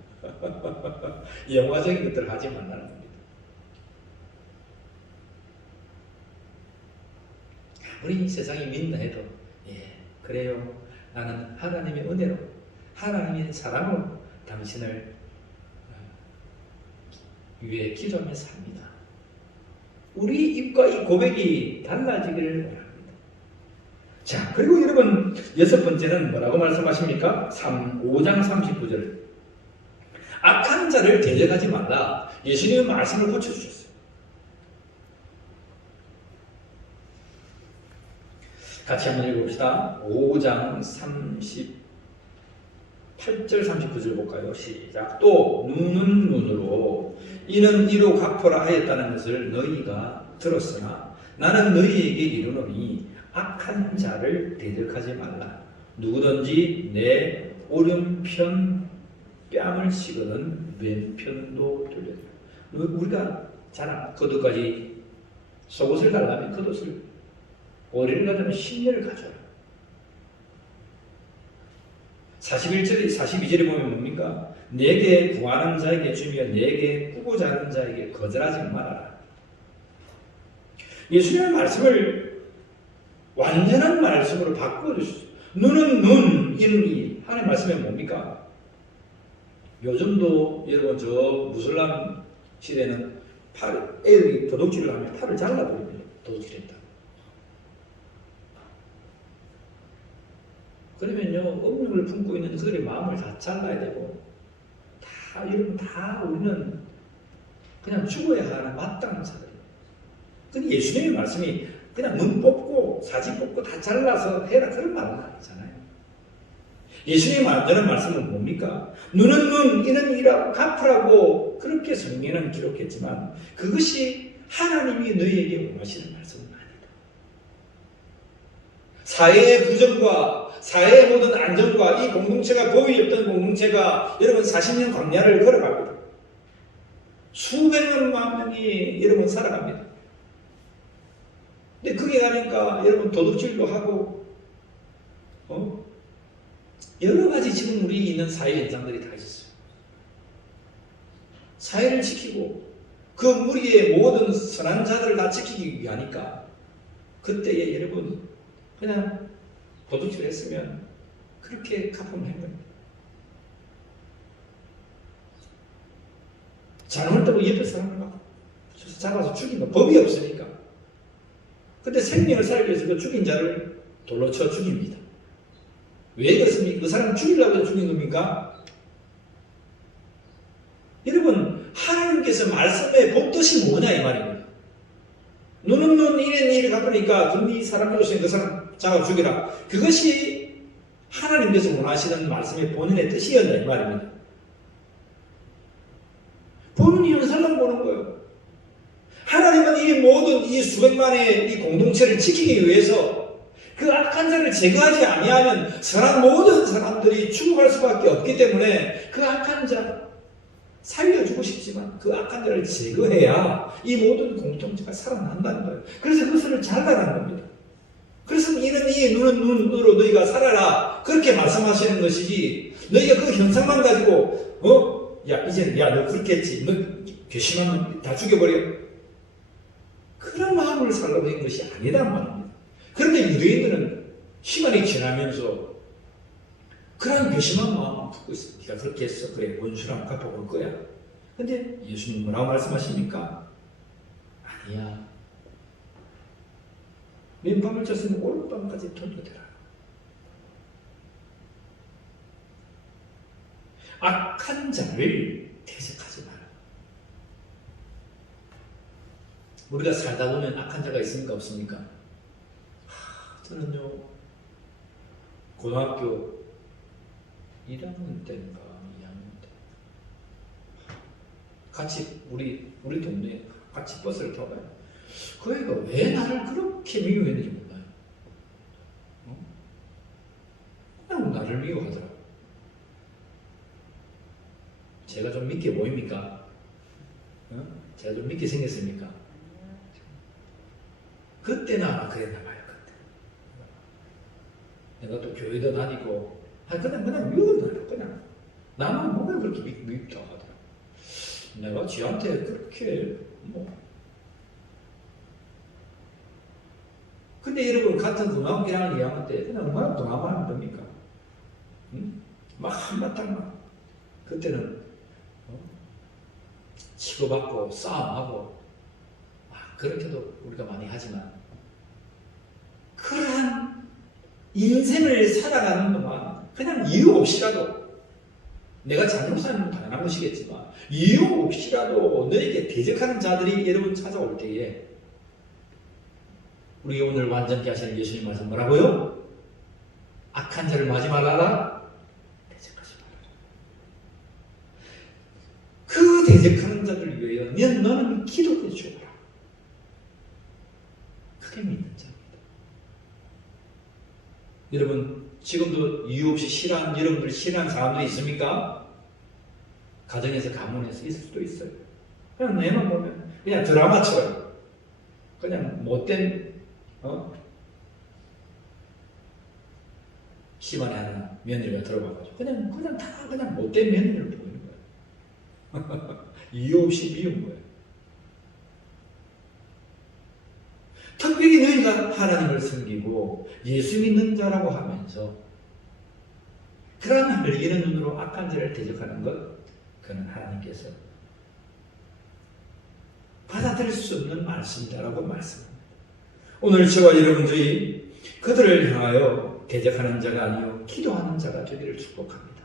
영화적인 것들을 하지 말라는 겁니다. 우리 세상이 믿나 해도 예, 그래요. 나는 하나님의 은혜로 하나님의 사랑으로 당신을 위해 기도하며 삽니다. 우리 입과 이 고백이 달라지기를 바랍니다. 자, 그리고 여러분 6번째는 뭐라고 말씀하십니까? 5장 39절 악한 자를 대적하지 말라. 예수님의 말씀을 고쳐주셨어요. 같이 한번 읽어봅시다. 5장 38절 39절 볼까요? 시작. 또 눈은 눈으로 이는 이로 갚으라 하였다는 것을 너희가 들었으나 나는 너희에게 이르노니 악한 자를 대적하지 말라. 누구든지 내 오른편 뺨을 씌거든 왼편도 돌려라. 우리가 잘 겉옷까지 속옷을 달라면 겉옷을 오리를 가져면 10년을 가져라. 41절에 42절에 보면 뭡니까? 내게 구하는 자에게 주며 내게 꾸고자 하는 자에게 거절하지 말아라. 예수님의 말씀을 완전한 말씀으로 바꿔주셨어요. 눈은 눈, 이는 이. 하나님 말씀이 뭡니까? 요즘도 여러분 저 무슬람 시대는 애들이 도둑질을 하면 팔을 잘라버립니다. 도둑질했다. 그러면요, 음욕을 품고 있는 그들의 마음을 다 잘라야 되고, 다, 여러분, 다 우리는 그냥 죽어야 하는 마땅한 자들. 근데 예수님의 말씀이 그냥 눈 뽑고, 사진 뽑고 다 잘라서 해라. 그런 말은 아니잖아요. 예수님의 완전한 말씀은 뭡니까? 눈은 눈, 이는 이라고 갚으라고 그렇게 성경에는 기록했지만, 그것이 하나님이 너희에게 원하시는 말씀은 아니다. 사회의 부정과 사회의 모든 안정과 이 공동체가 법이 없던 공동체가 여러분 40년 광야를 걸어갑니다. 수백만 명이 여러분 살아갑니다. 근데 그게 가니까 여러분 도둑질도 하고 여러 가지 지금 우리 있는 사회 현상들이 다 있었어요. 사회를 지키고 그 무리의 모든 선한 자들을 다 지키기 위하니까 그때에 여러분 그냥 도둑질 했으면 그렇게 갚으면 한 겁니다. 잘못했다고 옆에 사람을 막 잡아서 죽인 거 법이 없으니까. 그때 생명을 살기 위해서 그 죽인 자를 돌로 쳐 죽입니다. 왜 그렇습니까? 그 사람 죽이려고 해서 죽인 겁니까? 여러분, 하나님께서 말씀에 본 뜻이 뭐냐 이 말입니다. 눈은 눈, 이는 이를 갚으니까 이 사람 요소인 그 사람 잡아 죽이라. 그것이 하나님께서 원하시는 말씀의 본인의 뜻이었다 이 말입니다. 보는 이유는 살람 보는 거예요. 하나님은 이 모든 이 수백만의 이 공동체를 지키기 위해서 그 악한 자를 제거하지 아니하면 선한 모든 사람들이 죽어갈 수밖에 없기 때문에 그 악한 자 살려주고 싶지만 그 악한 자를 제거해야 이 모든 공동체가 살아난다는 거예요. 그래서 그것을 잘라라는 겁니다. 그래서 이는 이 눈은 눈으로 너희가 살아라 그렇게 말씀하시는 것이지 너희가 그 현상만 가지고 야 이제는 야 너 그렇게 했지 너 괘씸하면 다 죽여버려 그런 마음을 살라고 한 것이 아니란 말입니다. 그런데 유대인들은 시간이 지나면서 그런 괘씸한 마음을 품고 있어. 네가 그렇게 했어. 그래 원수랑 갚아볼 거야. 근데 예수님 뭐라고 말씀하십니까? 아니야. 맨밤을 쳤으면 오른밤까지 돌려대라. 악한 자를 대적하지 마라. 우리가 살다 보면 악한 자가 있습니까? 없습니까? 저는요 고등학교 1학년 때인가 2학년 때 같이 우리 동네에 같이 버스를 타고 가요. 그 애가 왜 나를 그렇게 미워했는지 몰라요. 그냥 나를 미워하더라. 제가 좀 믿게 보입니까? 제가 좀 믿게 생겼습니까? 그때는 아마 그랬나 봐요. 그때. 내가 또 교회도 다니고 그냥 미워하더라. 그냥 나만 뭐가 그렇게 밉다고 하더라. 내가 지한테 그렇게 근데 여러분 같은 고등학교 1학년 2학년 때 그냥 얼마나 동화만 하면 됩니까? 막 한바탕만 그때는 치고받고 싸움하고 그렇게도 우리가 많이 하지만 그러한 인생을 살아가는 동안 그냥 이유 없이라도 내가 잘못하는 건 당연한 것이겠지만 이유 없이라도 너에게 대적하는 자들이 여러분 찾아올 때에 우리 오늘 완전케 하시는 예수님 말씀 뭐라고요? 악한 자를 맞지 말라라 대적하지 말라. 그 대적하는 자들을 위하여 너는 기도해 주어라. 그게 믿는 자입니다. 여러분 지금도 이유 없이 싫어하는 여러분들 싫어하는 사람들이 있습니까? 가정에서 가문에서 있을 수도 있어요. 그냥 내만 보면 그냥 드라마처럼 그냥 못된 시간에 하나 며느리가 들어가가지고 그냥 다 그냥 못된 며느리를 보이는 거예요. 이유 없이 미운 거예요. 특별히 너희가 하나님을 섬기고 예수 믿는 자라고 하면서 그러한 흘리는 눈으로 악한 자를 대적하는 것, 그는 하나님께서 받아들일 수 없는 말씀이라고 말씀합니다. 오늘 저와 여러분들이 그들을 향하여 대적하는 자가 아니요 기도하는 자가 되기를 축복합니다.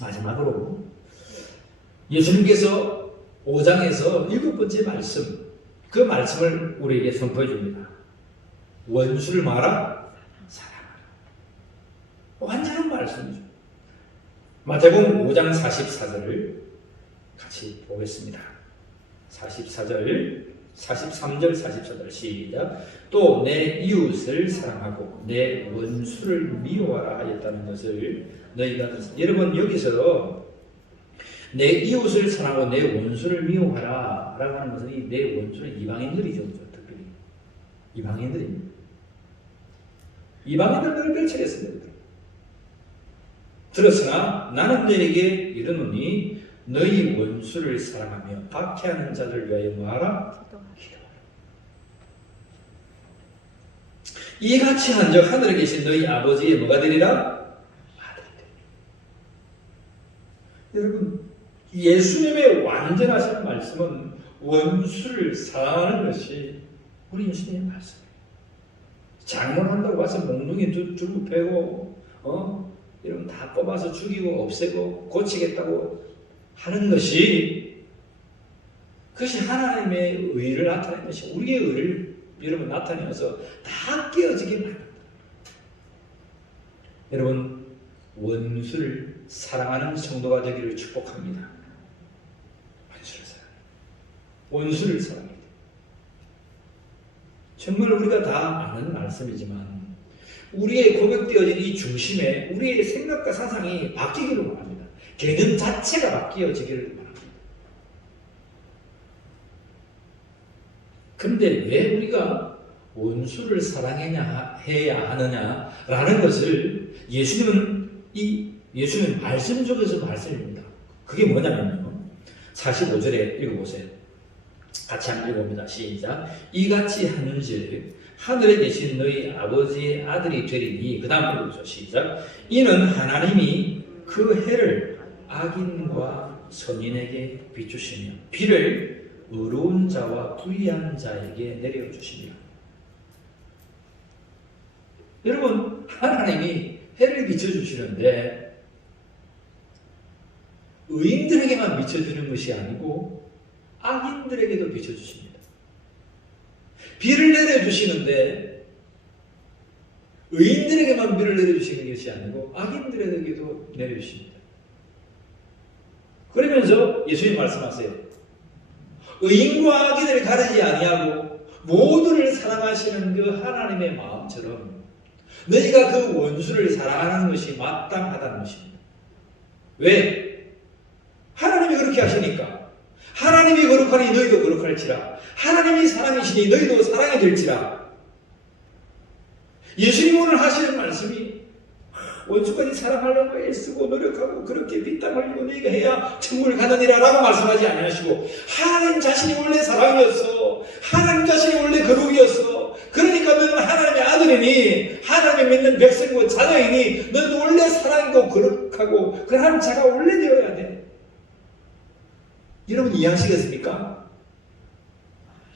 마지막으로 예수님께서 5장에서 7번째 말씀, 그 말씀을 우리에게 선포해 줍니다. 원수를 마라, 사랑하라. 완전한 말씀이죠. 마태복음 5장 44절을 같이 보겠습니다. 44절, 43절, 44절 시작. 또 내 이웃을 사랑하고 내 원수를 미워하라 하였다는 것을 너희가 여러분 여기서 내 이웃을 사랑하고 내 원수를 미워하라 라고 하는 것은 이 내 원수는 이방인들이죠. 특별히 이방인들입니다. 이방인들을 펼쳐냈습니다. 들었으나 나는 너에게 이르노니 너희 원수를 사랑하며 박해하는 자를 위하여 뭐하라? 기도하라. 이같이 한즉 하늘에 계신 너희 아버지의 뭐가 되리라? 아들이 되리라. 여러분 예수님의 완전하신 말씀은 원수를 사랑하는 것이 우리 예수님의 말씀이에요. 장문한다고 와서 몽둥이 두고 패고 이러면 다 뽑아서 죽이고 없애고 고치겠다고 하는 것이 그것이 하나님의 의를 나타내는 것이 우리의 의를 여러분 나타내면서 다 깨어지게 만든다. 여러분 원수를 사랑하는 성도가 되기를 축복합니다. 원수를 사랑해야 돼. 정말 우리가 다 아는 말씀이지만 우리의 고백되어진 이 중심에 우리의 생각과 사상이 바뀌기를 원합니다. 개념 자체가 바뀌어지기를 원합니다. 그런데 왜 우리가 원수를 사랑해야 하느냐라는 것을 예수님은 말씀 속에서 말씀입니다. 그게 뭐냐면요. 45절에 읽어보세요. 같이 한번 읽어봅니다. 시작. 이같이 하는즉 하늘에 계신 너희 아버지의 아들이 되리니 그 다음 읽어보죠. 시작. 이는 하나님이 그 해를 악인과 선인에게 비추시며 비를 의로운 자와 불의한 자에게 내려주시니라. 여러분 하나님이 해를 비춰주시는데 의인들에게만 비춰주는 것이 아니고 악인들에게도 비춰주십니다. 비를 내려주시는데 의인들에게만 비를 내려주시는 것이 아니고 악인들에게도 내려주십니다. 그러면서 예수님 말씀하세요. 의인과 악인을 가리지 아니하고 모두를 사랑하시는 그 하나님의 마음처럼 너희가 그 원수를 사랑하는 것이 마땅하다는 것입니다. 왜? 하나님이 그렇게 하시니까. 하나님이 거룩하니 너희도 거룩할지라. 하나님이 사랑이시니 너희도 사랑이 될지라. 예수님 오늘 하시는 말씀이 원수까지 사랑하려고 애쓰고 노력하고 그렇게 빗땀 흘리고 너희가 해야 천국을 가느니라 라고 말씀하지 아니하시고 하나님 자신이 원래 사랑이었어. 하나님 자신이 원래 거룩이었어. 그러니까 너는 하나님의 아들이니 하나님을 믿는 백성이고 자녀이니 너는 원래 사랑이고 거룩하고 그러한 자가 원래 되어야 돼. 여러분 이해하시겠습니까?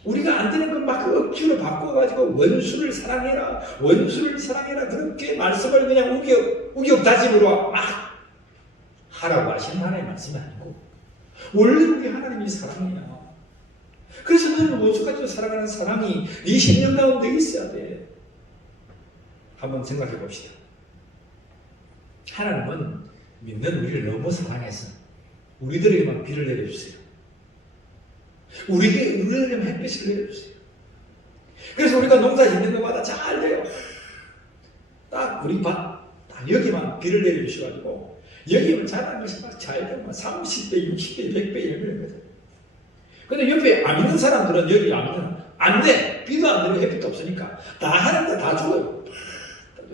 우리가 안 되는 건 막 억지로 바꿔가지고 원수를 사랑해라 그렇게 말씀을 그냥 우격다짐으로 막 하라고 하시는 하나님의 말씀이 아니고 원래 우리 하나님이 사랑이야. 그래서 너는 원수까지도 사랑하는 사랑이 네 심령 가운데 있어야 돼. 한번 생각해 봅시다. 하나님은 믿는 우리를 너무 사랑해서 우리들에게만 비를 내려주세요. 우리에게만 햇빛을 내려주세요. 그래서 우리가 농사 짓는 것마다 잘 돼요. 딱 우리 밭, 딱 여기만 비를 내려주셔가지고 여기만 자란 것이 막 잘 돼요. 30배, 60배, 100배 열매를 거든. 근데 옆에 안 믿는 사람들은 여기 안 믿는 안 돼. 비도 안 내리고 햇빛도 없으니까 다 하는데 다 죽어요.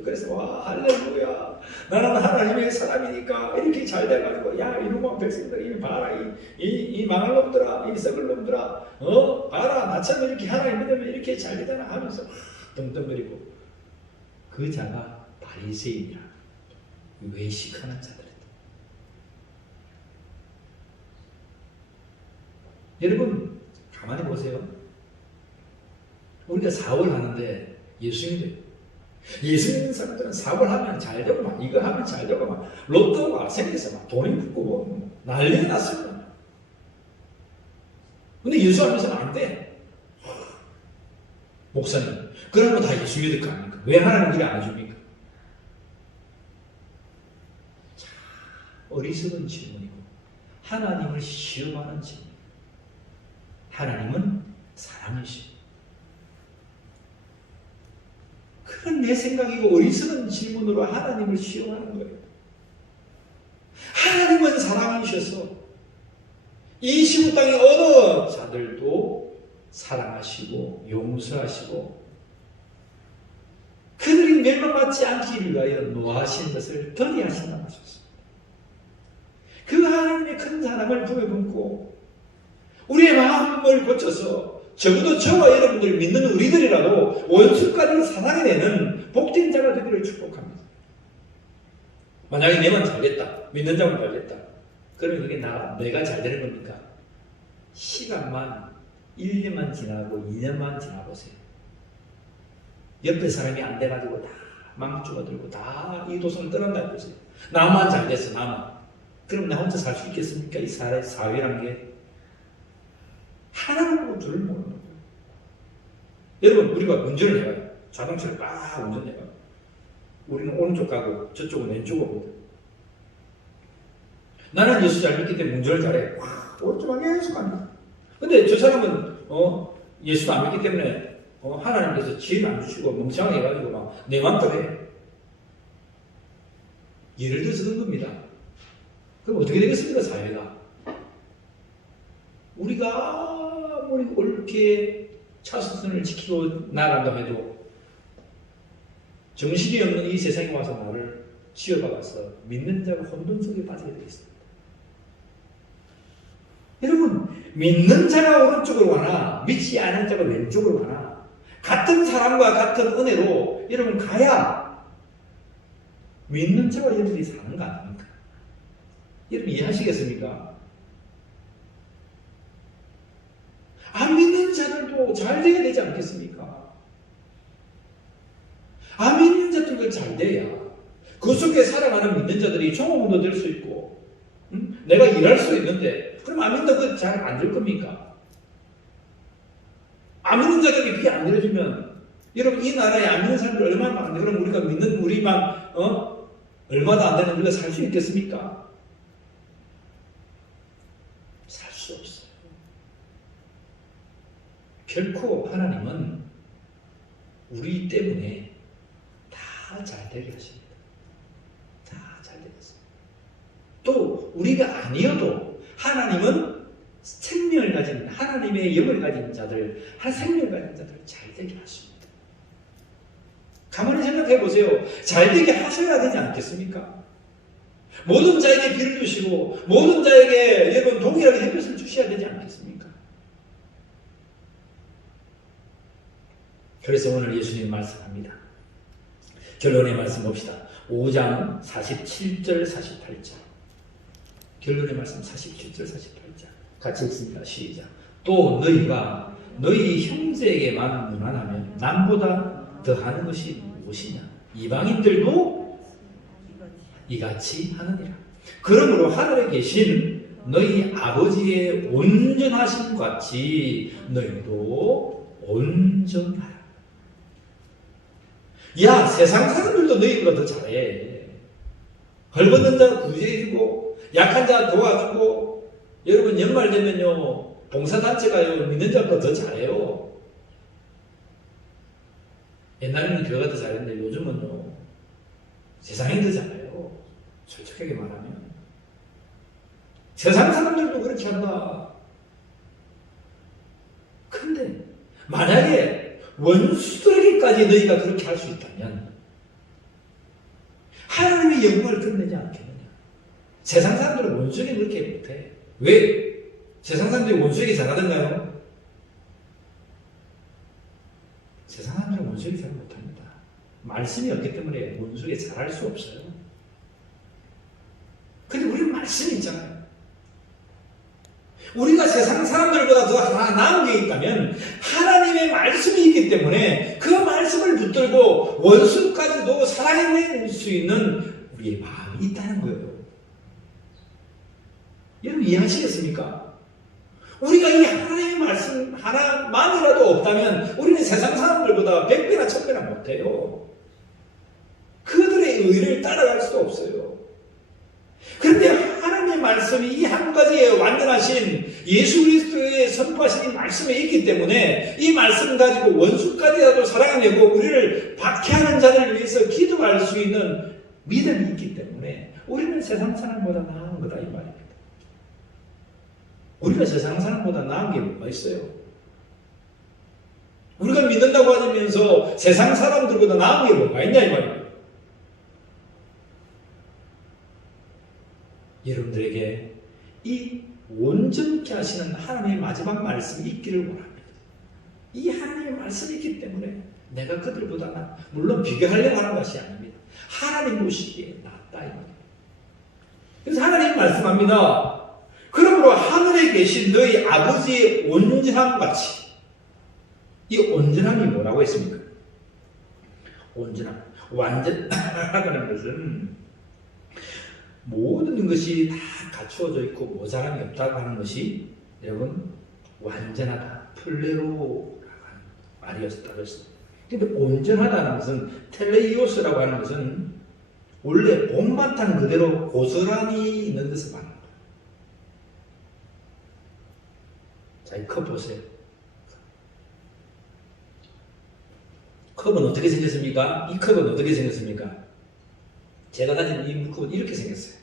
그래서 와 할렐루야, 나는 하나님의 사람이니까 이렇게 잘 돼가지고 야 이놈아 백성들 이미 봐라 이 망할 놈들아 이 썩을 놈들아 봐라 나처럼 이렇게 하나님 믿으면 이렇게 잘 되잖아 하면서 떵떵거리고 그 자가 바리새인이라 외식하는 자들이다. 여러분 가만히 보세요. 우리가 사업을 하는데 예수 믿어요. 예수 믿는 사람들은 사업을 하면 잘 되고 막 이거 하면 잘 되고 막 로또가 생겨서 막 돈이 붙고 난리 났습니다. 근데 예수 안 믿으면 안 돼. 목사님 그러면 다 예수 믿을 거 아닙니까? 왜 하나님 일을 안 해줍니까? 자, 어리석은 질문이고 하나님을 시험하는 질문. 하나님은 사랑이시오. 그건 내 생각이고 어리석은 질문으로 하나님을 시험하는 거예요. 하나님은 사랑이셔서 이 시국 땅의 어느 자들도 사랑하시고 용서하시고 그들이 멸망받지 않기 위하여 노하신 것을 더디하신다고 하셨습니다. 그 하나님의 큰 사랑을 부여받고 우리의 마음을 고쳐서 적어도 저와 여러분들 믿는 우리들이라도 원수까지 사랑해내는 복된 자가 되기를 축복합니다. 만약에 내만 잘됐다, 믿는 자만 잘됐다, 그러면 그게 내가 잘 되는 겁니까? 시간만 1년만 지나고 2년만 지나보세요. 옆에 사람이 안 돼가지고 다 망주어들고 다 이 도성을 떠난다 해보세요. 나만 잘 됐어, 나만. 그럼 나 혼자 살 수 있겠습니까? 이 사회란 게. 하나님하고 둘을 모르는 거예요. 여러분 우리가 운전을 해봐요. 자동차를 막 운전해봐요. 우리는 오른쪽 가고 저쪽은 왼쪽으로 오거든. 나는 예수 잘 믿기 때문에 운전을 잘해. 오른쪽 계속 간다. 근데 저 사람은 예수 안 믿기 때문에 하나님께서 지혜를 안 주시고 멍청하게 해가지고 막 내 맘대로 해. 예를 들어서 그런 겁니다. 그럼 어떻게 되겠습니까 사회가? 우리가 아무리 옳게 차선을 지키고 나간다고 해도 정신이 없는 이 세상에 와서 나를 지어박아서 믿는 자가 혼돈 속에 빠지게 되어 있습니다. 여러분 믿는 자가 오른쪽으로 가나 믿지 않은 자가 왼쪽으로 가나 같은 사람과 같은 은혜로 여러분 가야 믿는 자와 여러분이 사는 거 아닙니까? 여러분 이해하시겠습니까? 안 믿는 자들도 잘 돼야 되지 않겠습니까? 안 믿는 자들도 잘 돼야 그 속에 살아가는 믿는 자들이 종업원도 될 수 있고 내가 일할 수 있는데 그럼 안 믿는 자들 잘 안 될 겁니까? 안 믿는 자들이 귀 안 들어주면 여러분 이 나라에 안 믿는 사람들 얼마나 많은데 그럼 우리가 믿는 우리만 얼마도 안 되는 우리가 살 수 있겠습니까? 살 수 없어요. 결코 하나님은 우리 때문에 다 잘 되게 하십니다. 다 잘 되게 하십니다. 또 우리가 아니어도 하나님은 생명을 가진 하나님의 영을 가진 자들, 생명을 가진 자들을 잘 되게 하십니다. 가만히 생각해 보세요. 잘 되게 하셔야 되지 않겠습니까? 모든 자에게 비를 주시고 모든 자에게 여러분 동일하게 햇볕을 주셔야 되지 않겠습니까? 그래서 오늘 예수님 말씀합니다. 결론의 말씀 봅시다. 5장 47절 48절 결론의 말씀 47절 48절 같이 읽습니다. 시작. 또 너희가 너희 형제에게만 무난하면 남보다 더하는 것이 무엇이냐? 이방인들도 이같이 하느니라. 그러므로 하늘에 계신 너희 아버지의 온전하심 같이 너희도 온전하라. 야, 세상 사람들도 너희보다 더 잘해. 헐벗는 자 구제해주고 약한 자 도와주고 여러분 연말 되면요 봉사단체가요 믿는 자보다 더 잘해요. 옛날에는 교회가 더 잘했는데 요즘은요 세상이 더 잘해요. 솔직하게 말하면 세상 사람들도 그렇게 한다. 근데 만약에 원수들에게까지 너희가 그렇게 할 수 있다면 하나님의 영광을 드러내지 않겠느냐. 세상 사람들은 원수에게 그렇게 못해. 왜? 세상 사람들이 원수에게 잘하던가요? 세상 사람들은 원수에게 잘 못합니다. 말씀이 없기 때문에 원수에게 잘할 수 없어요. 근데 우리는 말씀이 있잖아요. 우리가 세상 사람들보다 더 하나 나은 게 있다면 하나님의 말씀이 있기 때문에 그 말씀을 붙들고 원수까지도 사랑해낼 수 있는 우리의 마음이 있다는 거예요. 여러분 이해하시겠습니까? 우리가 이 하나님의 말씀 하나만이라도 없다면 우리는 세상 사람들보다 100배나 1000배나 못해요. 그들의 의를 따라갈 수도 없어요. 그런데 하나님의 말씀이 이 한 가지의 완전하신 예수 그리스도의 선포하신 이 말씀에 있기 때문에 이 말씀 가지고 원수까지라도 사랑해내고 우리를 박해하는 자를 위해서 기도할 수 있는 믿음이 있기 때문에 우리는 세상 사람보다 나은 거다 이 말입니다. 우리가 세상 사람보다 나은 게 뭐가 있어요? 우리가 믿는다고 하면서 세상 사람들보다 나은 게 뭐가 있냐 이 말입니다. 여러분들에게 이 온전케 하시는 하나님의 마지막 말씀이 있기를 원합니다. 이 하나님의 말씀이 있기 때문에 내가 그들보다 물론 비교하려고 하는 것이 아닙니다. 하나님 보시기에 낫다 이 말입니다. 그래서 하나님이 말씀합니다. 그러므로 하늘에 계신 너희 아버지의 온전함 같이 이 온전함이 뭐라고 했습니까? 온전함, 완전하다는 것은 모든 것이 다 갖추어져 있고 모자람이 없다고 하는 것이 여러분 완전하다, 플레로라고 하는 말이었다고 했습니다. 그런데 온전하다는 것은 텔레이오스라고 하는 것은 원래 본바탕 그대로 고스란히 있는 것을 말합니다. 자, 이 컵 보세요. 컵은 어떻게 생겼습니까? 이 컵은 어떻게 생겼습니까? 제가 가진 이 컵은 이렇게 생겼어요.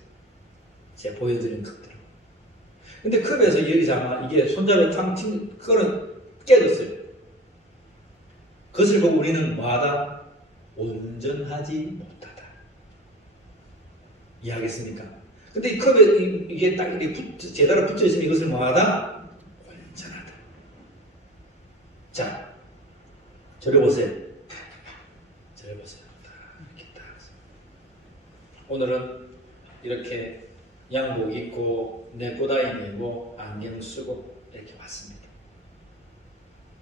제가 보여드린 컵대로. 근데 컵에서 여기서 아마 이게 손잡이에 탕 튄, 그거는 깨졌어요. 그것을 보고 우리는 뭐하다? 온전하지 못하다. 이해하겠습니까? 근데 이 컵에 이게 딱 이렇게 제대로 붙여있으면 이것을 뭐하다? 온전하다. 자, 저를 보세요. 저를 보세요. 이렇게 딱. 오늘은 이렇게 양복 입고 네코다이 메고 안경 쓰고 이렇게 왔습니다.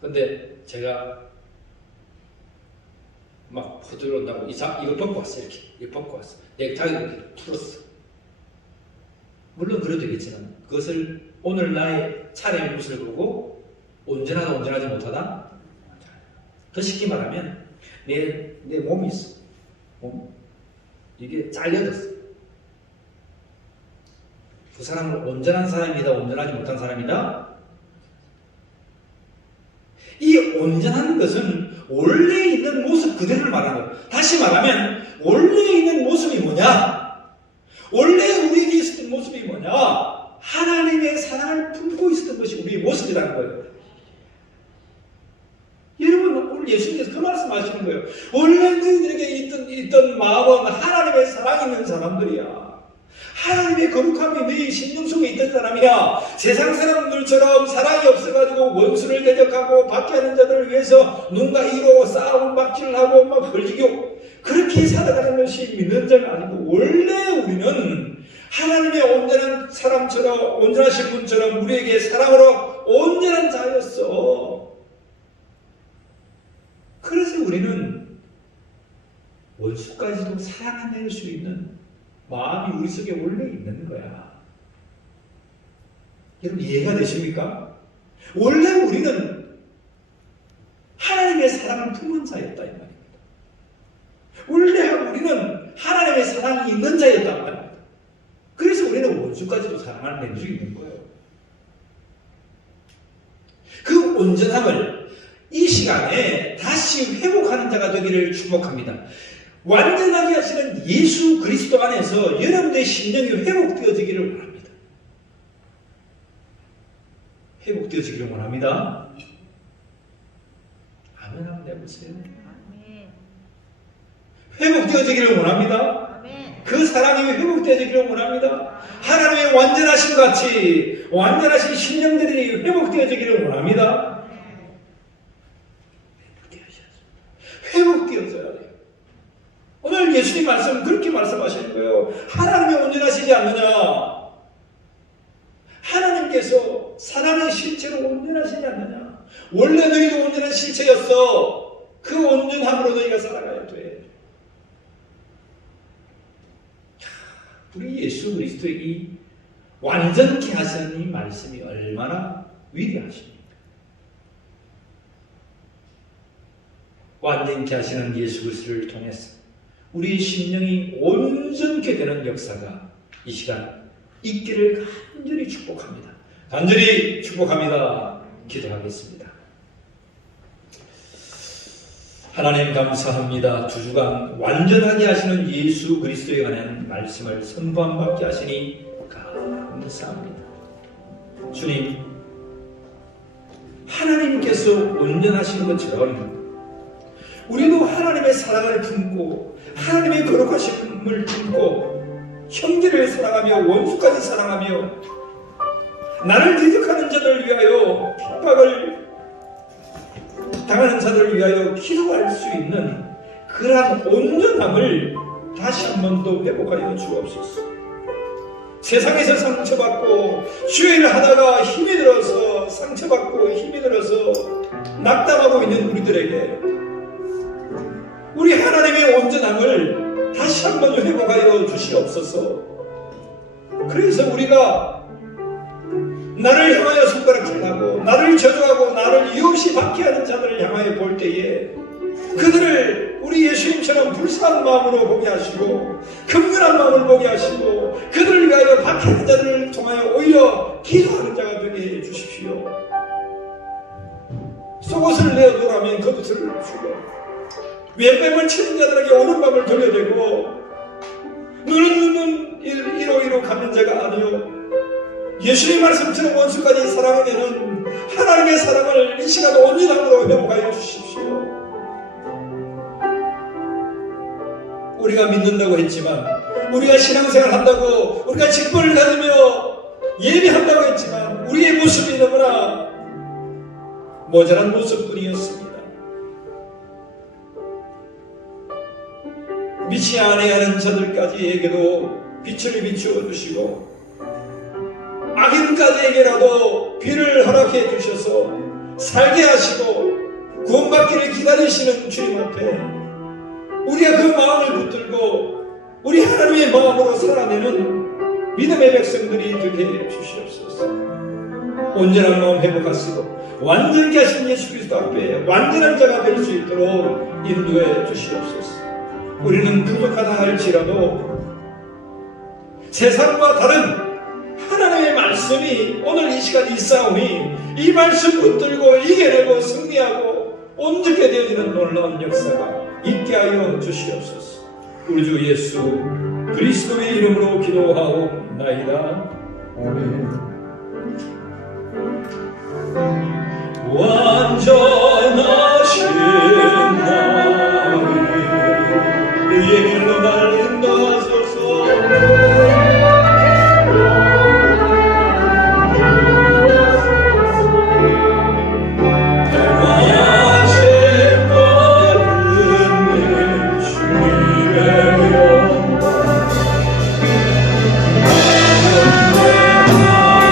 근데 제가 막 퍼들어온다고 이거 벗고 왔어. 이렇게 벗고 왔어. 넥타이도 이렇게 풀었어. 물론 그래도 되겠지만 그것을 오늘 나의 차림의 모습을 보고 온전하다 온전하지 못하다? 더 쉽게 말하면 내 몸이 있어. 몸. 이게 잘려졌어. 그 사람은 온전한 사람이다, 온전하지 못한 사람이다? 이 온전한 것은 원래 있는 모습 그대로를 말하는 거예요. 다시 말하면 원래 있는 모습이 뭐냐? 원래 우리에게 있었던 모습이 뭐냐? 하나님의 사랑을 품고 있었던 것이 우리의 모습이라는 거예요. 여러분 오늘 예수님께서 그 말씀하시는 거예요. 원래 너희들에게 있던 마음은 하나님의 사랑이 있는 사람들이야. 하나님의 거룩함이 너희 심령 속에 있던 사람이야. 세상 사람들처럼 사랑이 없어가지고 원수를 대적하고 박해하는 자들을 위해서 누군가 이로 싸움 박질을 하고 막 벌리고 그렇게 살아가는 것이 믿는 자가 아니고 원래 우리는 하나님의 온전한 사람처럼 온전하신 분처럼 우리에게 사랑으로 온전한 자였어. 그래서 우리는 원수까지도 사랑해낼 수 있는 마음이 우리 속에 원래 있는 거야. 여러분 이해가 되십니까? 원래 우리는 하나님의 사랑을 품은 자였다 이 말입니다. 원래 우리는 하나님의 사랑이 있는 자였단 말입니다. 그래서 우리는 원수까지도 사랑을 낼 수 있는 거예요. 그 온전함을 이 시간에 다시 회복하는 자가 되기를 축복합니다. 완전하게 하시는 예수 그리스도 안에서 여러분의 심령이 회복되어지기를 원합니다. 회복되어지기를 원합니다. 아멘 한번 해보세요. 회복되어지기를 원합니다. 그 사랑이 회복되어지기를 원합니다. 하나님의 완전하신 가치, 완전하신 신령들이 회복되어지기를 원합니다. 회복되어져야 돼요. 오늘 예수님 말씀 그렇게 말씀하시는 거예요. 하나님이 온전하시지 않느냐? 하나님께서 사랑의 실체로 온전하시지 않느냐? 원래 너희도 온전한 실체였어. 그 온전함으로 너희가 살아가야 돼. 우리 예수 그리스도의 이 완전케 하시는 이 말씀이 얼마나 위대하십니까? 완전케 하시는 예수 그리스도를 통해서 우리의 심령이 온전케 되는 역사가 이 시간 있기를 간절히 축복합니다. 간절히 축복합니다. 기도하겠습니다. 하나님 감사합니다. 두 주간 완전하게 하시는 예수 그리스도에 관한 말씀을 선포함받게 하시니 감사합니다. 주님, 하나님께서 온전하신 것처럼 우리도 하나님의 사랑을 품고 하나님의 거룩하심을 품고 형제를 사랑하며 원수까지 사랑하며 나를 대적하는 자들을 위하여 핍박을 당하는 자들을 위하여 기도할 수 있는 그러한 온전함을 다시 한 번 더 회복하여 주옵소서. 세상에서 상처받고 주의를 하다가 힘이 들어서 상처받고 힘이 들어서 낙담하고 있는 우리들에게 우리 하나님의 온전함을 다시 한 번 회복하여 주시옵소서. 그래서 우리가 나를 향하여 손가락질 하고 나를 저주하고 나를 이없이 박해하는 자들을 향하여 볼 때에 그들을 우리 예수님처럼 불쌍한 마음으로 보게 하시고 긍휼한 마음을 보게 하시고 그들을 위하여 박해하는 자들을 통하여 오히려 기도하는 자가 되게 해 주십시오. 속옷을 내어놓으라면 겉옷을 주고 왼밤을 치는 자들에게 오른밤을 돌려대고 눈은 이로 갚는 자가 아니요 예수님 말씀처럼 원수까지 사랑하면 하나님의 사랑을 이 시간 온전함으로 회복하여 주십시오. 우리가 믿는다고 했지만 우리가 신앙생활 한다고 우리가 직분을 가지며 예배한다고 했지만 우리의 모습이 너무나 모자란 모습뿐이었습니다. 믿지 아니하는 자들까지에게도 빛을 비추어 주시고 악인까지에게라도 비를 허락해 주셔서 살게 하시고 구원받기를 기다리시는 주님 앞에 우리가 그 마음을 붙들고 우리 하나님의 마음으로 살아내는 믿음의 백성들이 되게 해 주시옵소서. 온전한 마음 회복하시고 완전케 하신 예수 그리스도 앞에 완전한 자가 될 수 있도록 인도해 주시옵소서. 우리는 부족하다 할지라도 세상과 다른 하나님의 말씀이 오늘 이 시간 있사오니 이 말씀 붙들고 이겨내고 승리하고 온전케 되어지는 놀라운 역사가 있게 하여 주시옵소서. 우리 주 예수 그리스도의 이름으로 기도하옵나이다. 아멘. 완전하신 하나님 의의 길로 나를 인도하소서. 주님의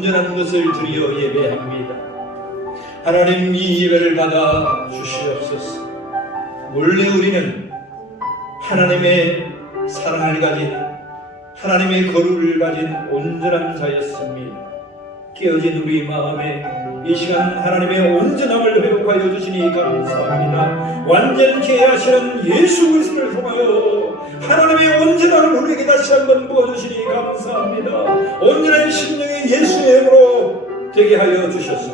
온전한 것을 드려 예배합니다. 하나님, 이 예배를 받아 주시옵소서. 원래 우리는 하나님의 사랑을 가진, 하나님의 거룩을 가진 온전한 자였습니다. 깨어진 우리 마음에 이 시간 하나님의 온전함을 회복하여 주시니 감사합니다. 완전케 하시는 예수 그리스도를 통하여 하나님의 온전함을 우리에게 다시 한번 부어주시니 감사합니다. 온전한 심령의 예수의 힘으로 되게 하여 주셔서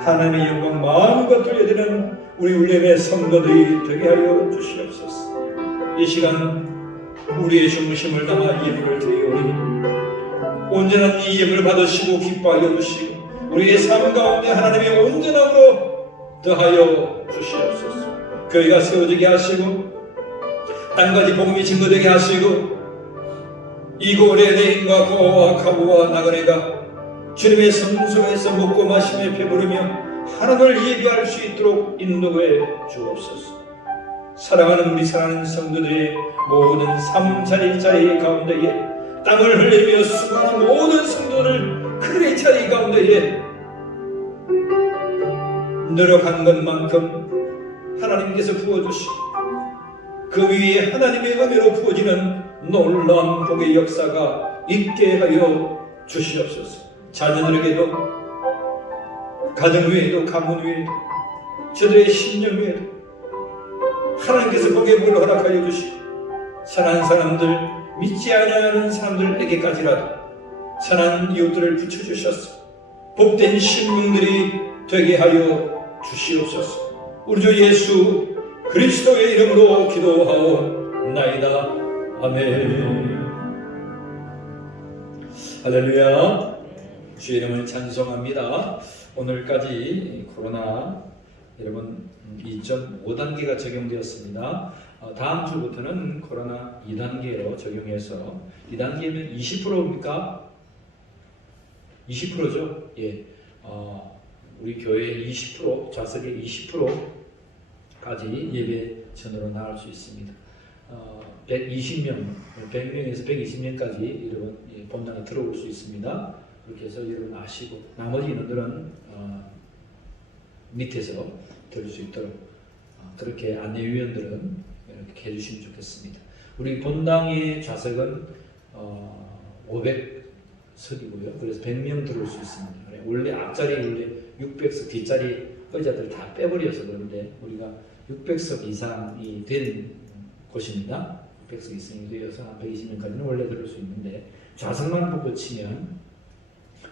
하나님의 영광 마음껏 돌려드리는 우리 울림의 성도들이 되게 하여 주시옵소서. 이 시간 우리의 중심을 담아 예배를 드리오니 온전한 이 예배를 받으시고 기뻐하여 주시고 우리의 삶 가운데 하나님의 온전함으로 더하여 주시옵소서. 교회가 세워지게 하시고 땅까지 복음이 증거되게 하시고 이고을의 레인과 고아와 가부와 나그네가 주님의 성소에서 먹고 마시며 배부르며 하나님을 예배할 수 있도록 인도해 주옵소서. 사랑하는 우리 사랑하는 성도들의 모든 삶자리 자리 가운데에 땀을 흘리며 수고하는 모든 성도를 그들의 자리 가운데에 노력한 것만큼 하나님께서 부어주시고 그 위에 하나님의 은혜로 부어지는 놀라운 복의 역사가 있게 하여 주시옵소서. 자녀들에게도 가정 위에도 가문 위에도 저들의 심령 위에도 하나님께서 복의 복을 허락하여 주시고 선한 사람들, 믿지 않는 사람들에게까지라도 선한 이웃들을 붙여주셔서 복된 신명들이 되게 하여 주시옵소서. 우리 주 예수 그리스도의 이름으로 기도하옵나이다. 아멘. 할렐루야. 주의 이름을 찬송합니다. 오늘까지 코로나 여러분 2.5단계가 적용되었습니다. 다음 주부터는 코로나 2단계로 적용해서 2단계면 20%입니까? 20%죠? 예. 우리 교회 20% 좌석의 20%까지 예배 전으로 나갈 수 있습니다. 120명, 100명에서 120명까지 여러분 본당에 들어올 수 있습니다. 그렇게 해서 여러분 아시고 나머지 인원들은 밑에서 들을 수 있도록 그렇게 안내위원들은 이렇게 해주시면 좋겠습니다. 우리 본당의 좌석은 500석이고요. 그래서 100명 들어올 수 있습니다. 원래 앞자리 원래 600석, 뒷자리 의자들 다 빼버려서 그런데 우리가 600석 이상이 된 곳입니다. 600석 이상이 되어서 한 120명까지는 원래 들을 수 있는데 좌석만 보고 치면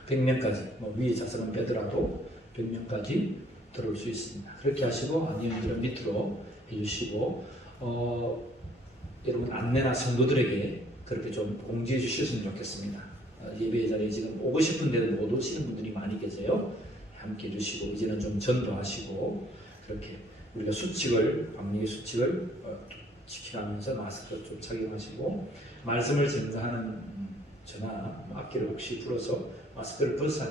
100명까지, 위에 좌석은 빼더라도 100명까지 들어올 수 있습니다. 그렇게 하시고 안내원들은 밑으로 해주시고 여러분 안내나 성도들에게 그렇게 좀 공지해 주셨으면 좋겠습니다. 예배 자리에 지금 오고 싶은데도 못 오시는 분들이 많이 계세요. 함께 해주시고 이제는 좀 전도하시고 그렇게 우리가 수칙을 방역의 수칙을 지켜가면서 마스크 좀 착용하시고 말씀을 증거하는 저나 악기를 혹시 불어서 마스크를 벗어